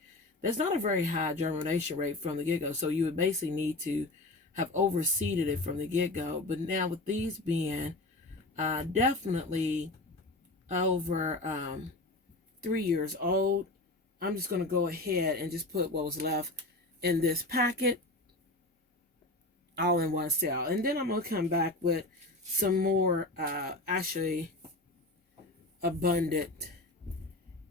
that's not a very high germination rate from the get-go. So you would basically need to have overseeded it from the get-go. But now with these being definitely over 3 years old, I'm just going to go ahead and just put what was left in this packet all in one cell. And then I'm going to come back with some more actually abundant.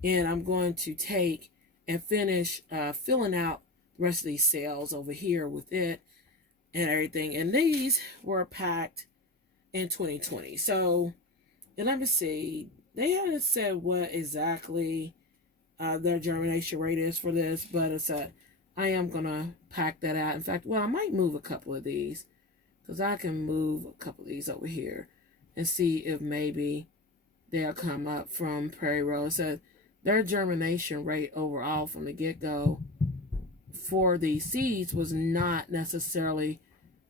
And I'm going to take and finish filling out the rest of these cells over here with it and everything. And these were packed in 2020. So, and let me see. They haven't said what exactly their germination rate is for this, but it's I am going to pack that out. In fact, well, I might move a couple of these because I can move a couple of these over here and see if maybe they'll come up from Prairie Road. So their germination rate overall from the get-go for the seeds was not necessarily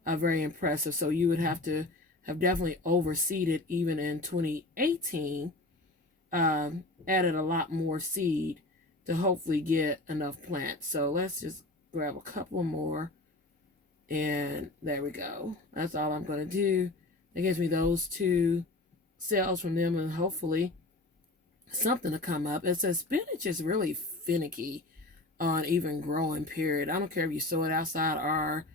very impressive. So you would have to have definitely overseeded even in 2018, added a lot more seed to hopefully get enough plants. So let's just grab a couple more. And there we go. That's all I'm going to do. That gives me those 2 cells from them and hopefully something to come up. It says spinach is really finicky on even growing, period. I don't care if you sow it outside or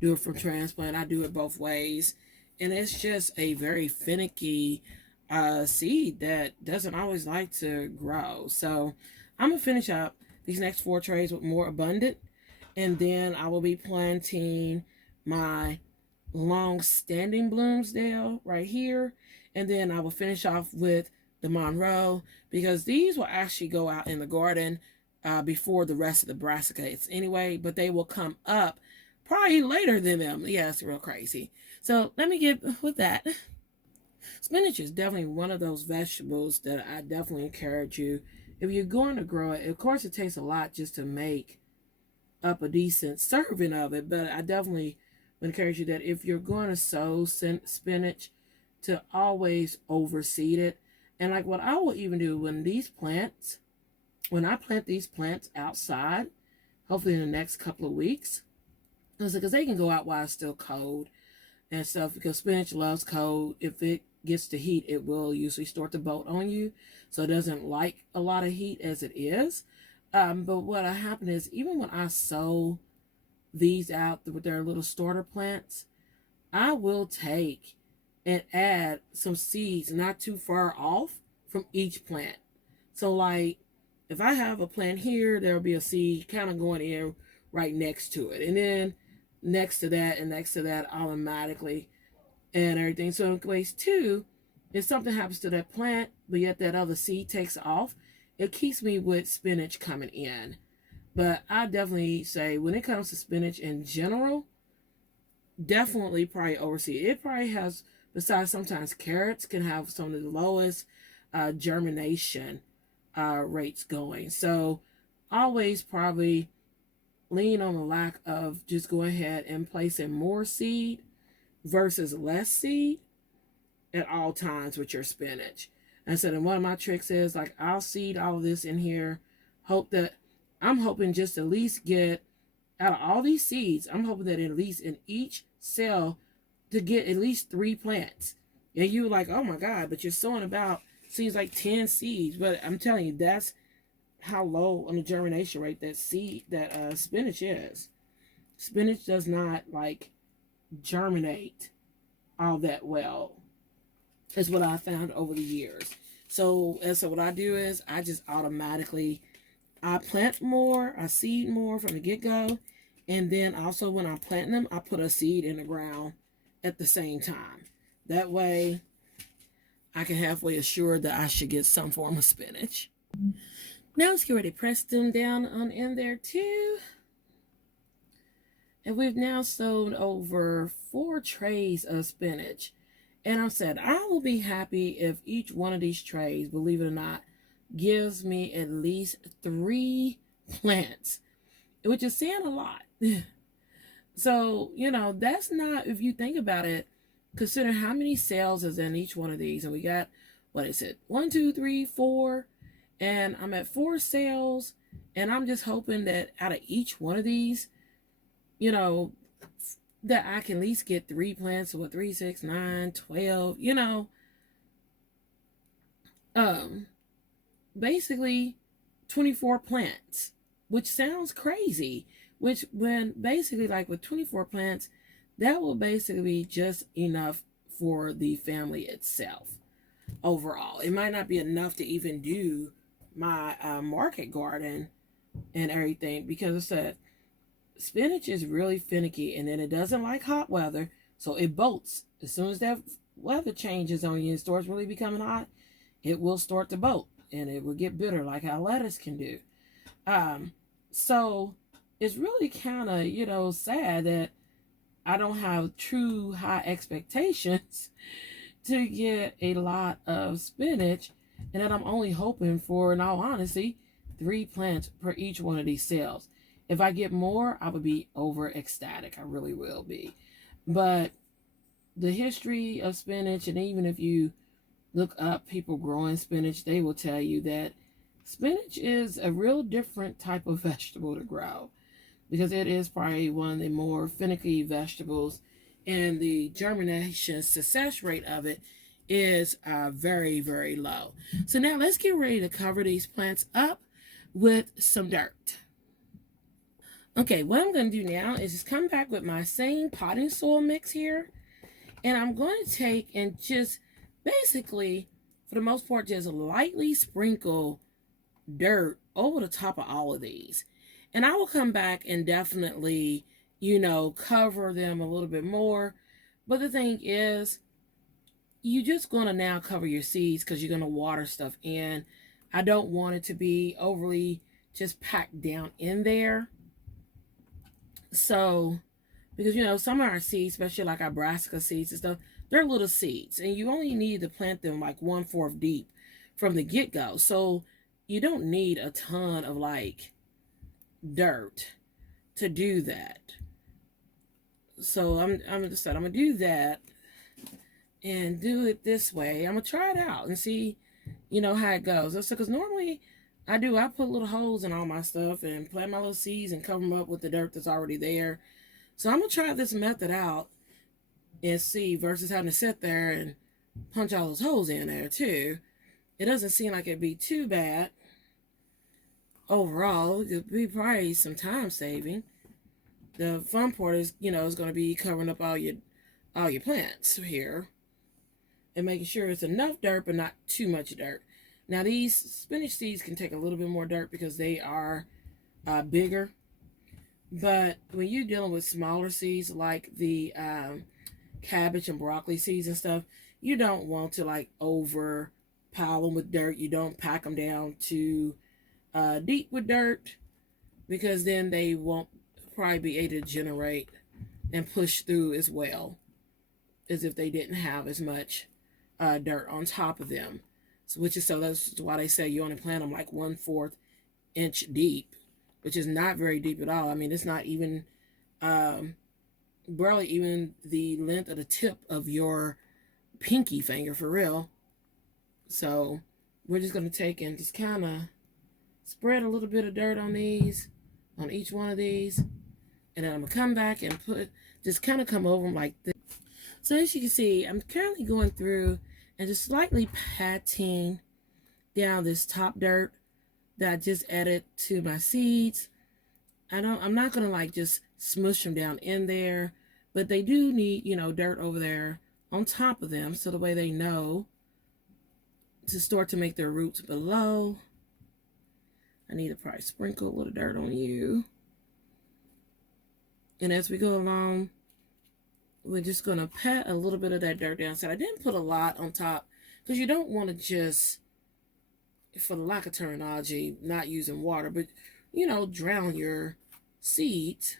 do it from transplant. I do it both ways. And it's just a very finicky seed that doesn't always like to grow. So I'm going to finish up these next 4 trays with more abundant. And then I will be planting my long-standing Bloomsdale right here. And then I will finish off with the Monroe, because these will actually go out in the garden before the rest of the Brassicas anyway, but they will come up probably later than them. Yeah, it's real crazy. So let me get with that. Spinach is definitely one of those vegetables that I definitely encourage you. If you're going to grow it, of course it takes a lot just to make up a decent serving of it, but I definitely would encourage you that if you're going to sow spinach, to always overseed it. And like what I will even do when I plant these plants outside, hopefully in the next couple of weeks, because they can go out while it's still cold and stuff, because spinach loves cold. If it gets to heat, it will usually start to bolt on you, so it doesn't like a lot of heat as it is. But what happened is, even when I sow these out with their little starter plants, I will take and add some seeds not too far off from each plant. So like if I have a plant here, there'll be a seed kind of going in right next to it. And then next to that and next to that automatically and everything. So in case two, if something happens to that plant, but yet that other seed takes off, it keeps me with spinach coming in. But I definitely say when it comes to spinach in general, definitely probably overseed. It probably has, besides sometimes carrots can have some of the lowest germination rates going. So always probably lean on the lack of just go ahead and placing more seed versus less seed at all times with your spinach. And so then one of my tricks is like I'll seed all of this in here. Hope that I'm hoping just at least get out of all these seeds, I'm hoping that at least in each cell to get at least 3 plants. And you're like, oh my God, but you're sowing about seems like 10 seeds. But I'm telling you, that's how low on the germination rate that spinach is. Spinach does not like germinate all that well. Is what I found over the years. So what I do is I just automatically I plant more, I seed more from the get-go, and then also when I'm planting them, I put a seed in the ground at the same time. That way I can halfway assure that I should get some form of spinach. Now let's get ready to press them down on in there too. And we've now sown over 4 trays of spinach. And I said, I will be happy if each one of these trays, believe it or not, gives me at least 3 plants, which is saying a lot. So, that's not, if you think about it, consider how many cells is in each one of these. And we got, what is it? 1, 2, 3, 4. And I'm at 4 cells. And I'm just hoping that out of each one of these, that I can at least get 3 plants. So what, 3, 6, 9, 12, basically 24 plants, which sounds crazy, which when basically like with 24 plants, that will basically be just enough for the family itself overall. It might not be enough to even do my market garden and everything, because I said spinach is really finicky, and then it doesn't like hot weather, so it bolts. As soon as that weather changes on you and starts really becoming hot, it will start to bolt, and it will get bitter like how lettuce can do. So it's really kind of, sad that I don't have true high expectations to get a lot of spinach, and that I'm only hoping for, in all honesty, 3 plants per each one of these cells. If I get more, I would be over ecstatic. I really will be. But the history of spinach, and even if you look up people growing spinach, they will tell you that spinach is a real different type of vegetable to grow, because it is probably one of the more finicky vegetables, and the germination success rate of it is very, very low. So now let's get ready to cover these plants up with some dirt. Okay, what I'm going to do now is just come back with my same potting soil mix here. And I'm going to take and just basically, for the most part, just lightly sprinkle dirt over the top of all of these. And I will come back and definitely, cover them a little bit more. But the thing is, you're just going to now cover your seeds because you're going to water stuff in. I don't want it to be overly just packed down in there. So, because, some of our seeds, especially like our Brassica seeds and stuff, they're little seeds. And you only need to plant them like 1/4 deep from the get-go. So, you don't need a ton of like dirt to do that. So, I'm going to do that and do it this way. I'm going to try it out and see, how it goes. So, because normally I put little holes in all my stuff and plant my little seeds and cover them up with the dirt that's already there. So I'm going to try this method out and see, versus having to sit there and punch all those holes in there too. It doesn't seem like it'd be too bad overall. It'd be probably some time saving. The fun part is, is going to be covering up all your plants here and making sure it's enough dirt but not too much dirt. Now, these spinach seeds can take a little bit more dirt because they are bigger. But when you're dealing with smaller seeds like the cabbage and broccoli seeds and stuff, you don't want to like over pile them with dirt. You don't pack them down too deep with dirt, because then they won't probably be able to generate and push through as well as if they didn't have as much dirt on top of them. So, that's why they say you only plant them like 1/4 inch deep, which is not very deep at all. I mean, it's not even barely even the length of the tip of your pinky finger, for real. So we're just going to take and just kind of spread a little bit of dirt on each one of these. And then I'm going to come back and just kind of come over them like this. So as you can see, I'm currently going through and just slightly patting down this top dirt that I just added to my seeds. I'm not going to like just smush them down in there, but they do need, dirt over there on top of them, so the way they know to start to make their roots below. I need to probably sprinkle a little dirt on you. And as we go along, we're just going to pat a little bit of that dirt down. So I didn't put a lot on top, because you don't want to just, for the lack of terminology, not using water, but, drown your seeds.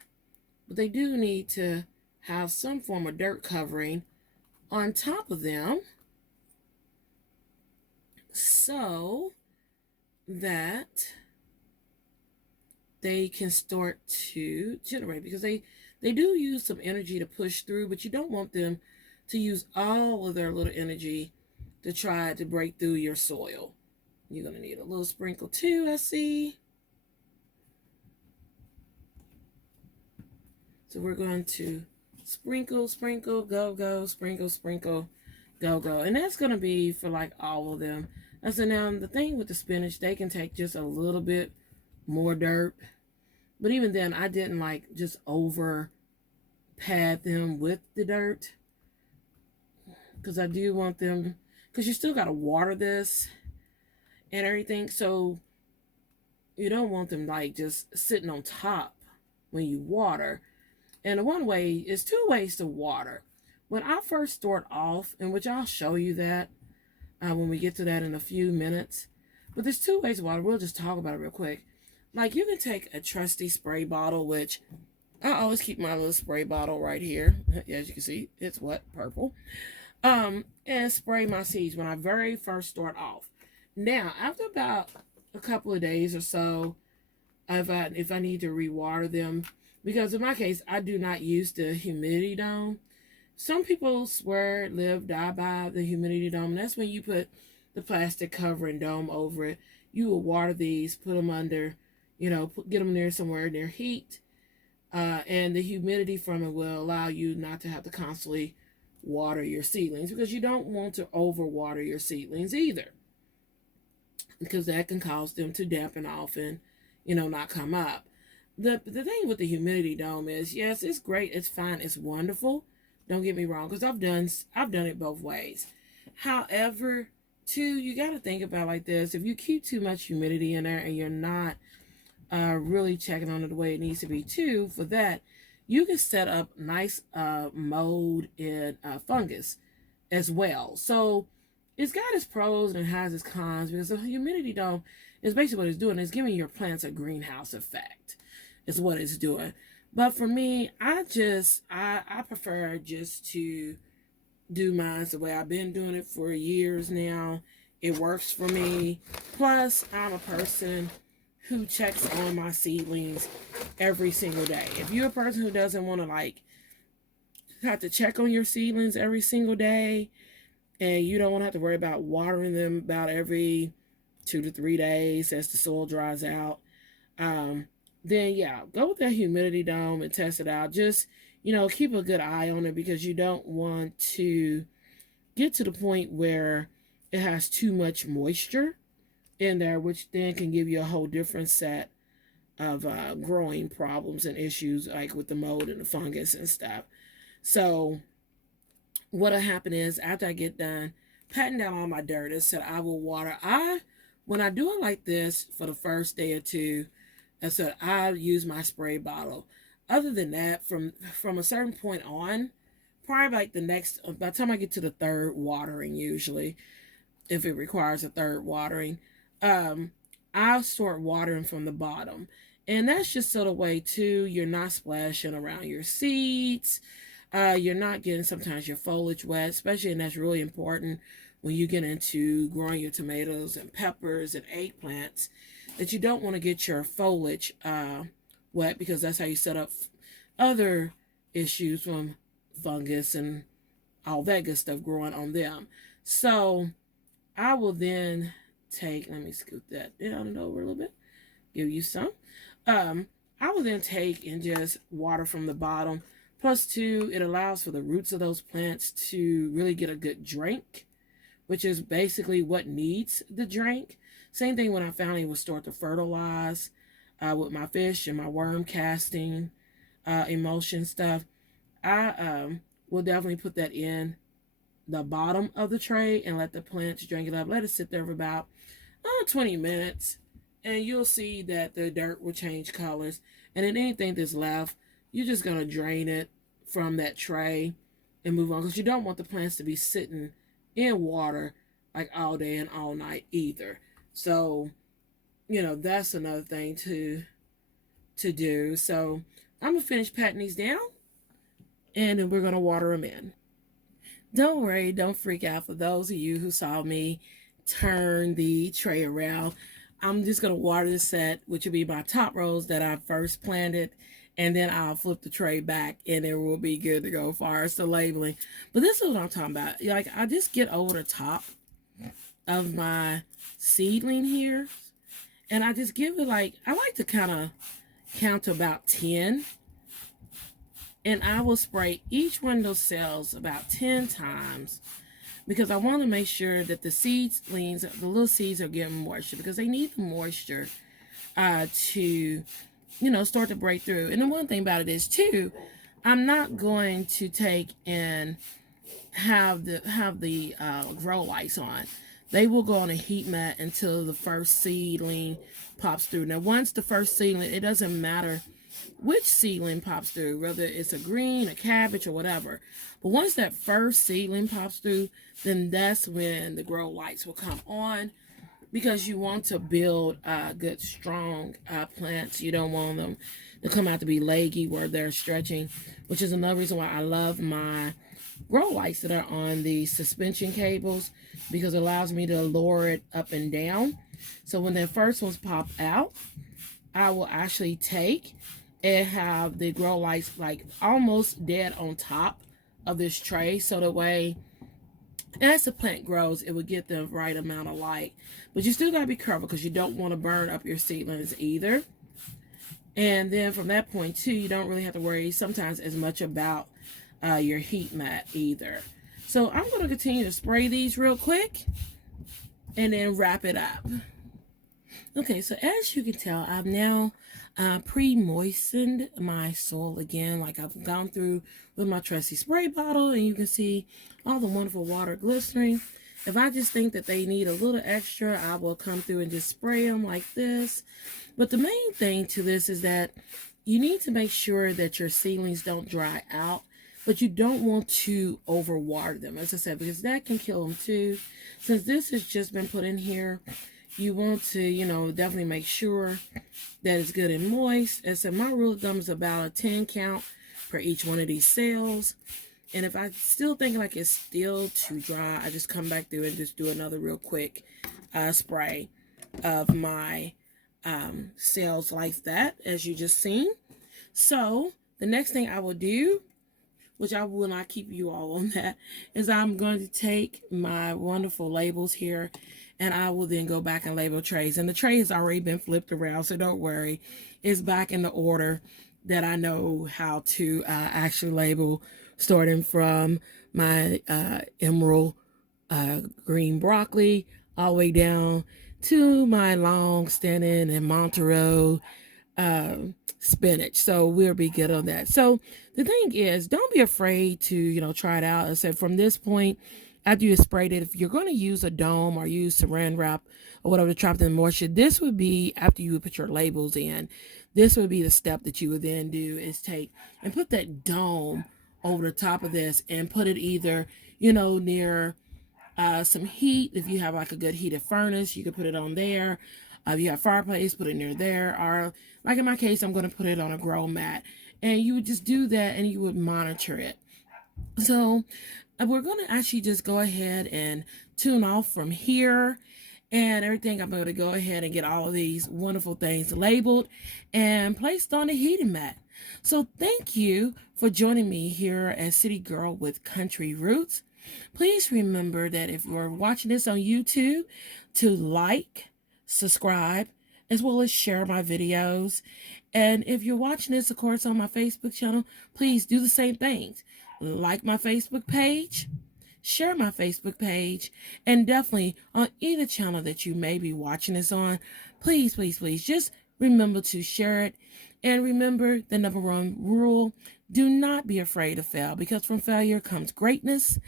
But they do need to have some form of dirt covering on top of them, so that they can start to generate, because they do use some energy to push through, but you don't want them to use all of their little energy to try to break through your soil. You're going to need a little sprinkle too, I see. So we're going to sprinkle, sprinkle, go, go, sprinkle, sprinkle, go, go. And that's going to be for like all of them. And so now the thing with the spinach, they can take just a little bit more dirt. But even then, I didn't like just over pad them with the dirt, because I do want them, because you still got to water this and everything. So you don't want them like just sitting on top when you water. And it's 2 ways to water. When I first start off, and which I'll show you that when we get to that in a few minutes. But there's 2 ways to water. We'll just talk about it real quick. Like, you can take a trusty spray bottle, which I always keep my little spray bottle right here. As you can see, it's wet, purple. And spray my seeds when I very first start off. Now, after about a couple of days or so, if I need to rewater them, because in my case, I do not use the humidity dome. Some people swear, live, die by the humidity dome. And that's when you put the plastic covering dome over it. You will water these, put them under, get them near somewhere near heat. And the humidity from it will allow you not to have to constantly water your seedlings, because you don't want to overwater your seedlings either, because that can cause them to dampen off and, not come up. The thing with the humidity dome is, yes, it's great, it's fine, it's wonderful. Don't get me wrong, because I've done it both ways. However, too, you got to think about like this: if you keep too much humidity in there and you're not really checking on it the way it needs to be too, for that, you can set up nice mold and fungus as well. So it's got its pros and it has its cons, because the humidity dome is basically what it's doing. It's giving your plants a greenhouse effect. Is what it's doing. But for me, I prefer just to do mine the way I've been doing it for years now. It works for me. Plus, I'm a person who checks on my seedlings every single day. If you're a person who doesn't want to like have to check on your seedlings every single day, and you don't want to have to worry about watering them about every 2 to 3 days as the soil dries out, then yeah, go with that humidity dome and test it out. Just, keep a good eye on it, because you don't want to get to the point where it has too much moisture in there, which then can give you a whole different set of growing problems and issues, like with the mold and the fungus and stuff. So what'll happen is, after I get done patting down all my dirt, I said I will water. When I do it like this for the first day or two, And so I use my spray bottle. Other than that, from a certain point on, probably like the next, by the time I get to the third watering, usually, if it requires a third watering, um, I'll start watering from the bottom. And that's just sort of way too, you're not splashing around your seeds. You're not getting sometimes your foliage wet, especially, and that's really important when you get into growing your tomatoes and peppers and eggplants, that you don't want to get your foliage wet, because that's how you set up other issues from fungus and all that good stuff growing on them. So I will then take, let me scoot that down and over a little bit, give you some. Um, I will then take and just water from the bottom. Plus, two, it allows for the roots of those plants to really get a good drink, which is basically what needs the drink. Same thing when I finally would start to fertilize with my fish and my worm casting emulsion stuff. I will definitely put that in the bottom of the tray and let the plants drink it up. Let it sit there for about 20 minutes, and you'll see that the dirt will change colors. And then anything that's left, you're just going to drain it from that tray and move on, because you don't want the plants to be sitting in water like all day and all night either. So, that's another thing to do. So I'm going to finish patting these down, and then we're going to water them in. Don't worry, don't freak out. For those of you who saw me turn the tray around, I'm just going to water the set, which will be my top rows that I first planted, and then I'll flip the tray back and it will be good to go as far as the labeling. But this is what I'm talking about. Like, I just get over the top of my seedling here, and I just give it, like, I like to kind of count to about 10. And I will spray each one of those cells about 10 times, because I want to make sure that the seedlings, the little seeds, are getting moisture, because they need the moisture to, start to break through. And the one thing about it is too, I'm not going to take and have the grow lights on. They will go on a heat mat until the first seedling pops through. Now, once the first seedling, it doesn't matter which seedling pops through, whether it's a green, a cabbage, or whatever. But once that first seedling pops through, then that's when the grow lights will come on, because you want to build good, strong plants. You don't want them to come out to be leggy where they're stretching, which is another reason why I love my grow lights that are on the suspension cables, because it allows me to lower it up and down. So when the first ones pop out, I will actually take and have the grow lights like almost dead on top of this tray, so the way as the plant grows, it will get the right amount of light. But you still got to be careful, because you don't want to burn up your seedlings either. And then from that point too, you don't really have to worry sometimes as much about your heat mat either. So I'm going to continue to spray these real quick and then wrap it up. Okay, so as you can tell, I've now pre-moistened my soil again, like I've gone through with my trusty spray bottle, and you can see all the wonderful water glistering. If I just think that they need a little extra, I will come through and just spray them like this. But the main thing to this is that you need to make sure that your seedlings don't dry out, but you don't want to overwater them, as I said, because that can kill them too. Since this has just been put in here, you want to, definitely make sure that it's good and moist. And so my rule of thumb is about a 10 count per each one of these cells. And if I still think like it's still too dry, I just come back through and just do another real quick spray of my cells like that, as you just seen. So the next thing I will do, which I will not keep you all on that, is I'm going to take my wonderful labels here, and I will then go back and label trays. And the tray has already been flipped around, so don't worry. It's back in the order that I know how to actually label, starting from my emerald green broccoli all the way down to my long standing and Monterey spinach. So we'll be good on that. So the thing is, don't be afraid to, try it out. I said from this point, after you sprayed it, if you're going to use a dome or use saran wrap or whatever to trap the moisture, this would be after you would put your labels in. This would be the step that you would then do is take and put that dome over the top of this and put it either, near some heat. If you have like a good heated furnace, you could put it on there. If you have fireplace, put it near there. Or like in my case, I'm going to put it on a grow mat. And you would just do that and you would monitor it. So we're going to actually just go ahead and tune off from here and everything. I'm going to go ahead and get all of these wonderful things labeled and placed on the heating mat. So thank you for joining me here at City Girl with Country Roots. Please remember that if you're watching this on YouTube, to like, subscribe, as well as share my videos. And if you're watching this, of course, on my Facebook channel, please do the same things. Like my Facebook page, share my Facebook page, and definitely on either channel that you may be watching this on, please, please, please, just remember to share it. And remember the number one rule: do not be afraid to fail, because from failure comes greatness.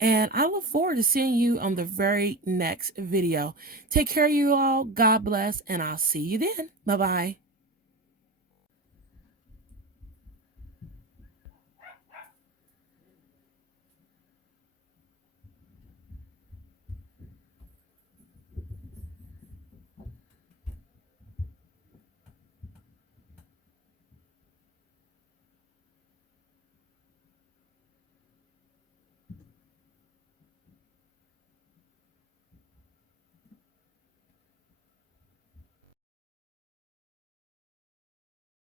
And I look forward to seeing you on the very next video. Take care of you all. God bless, and I'll see you then. Bye-bye.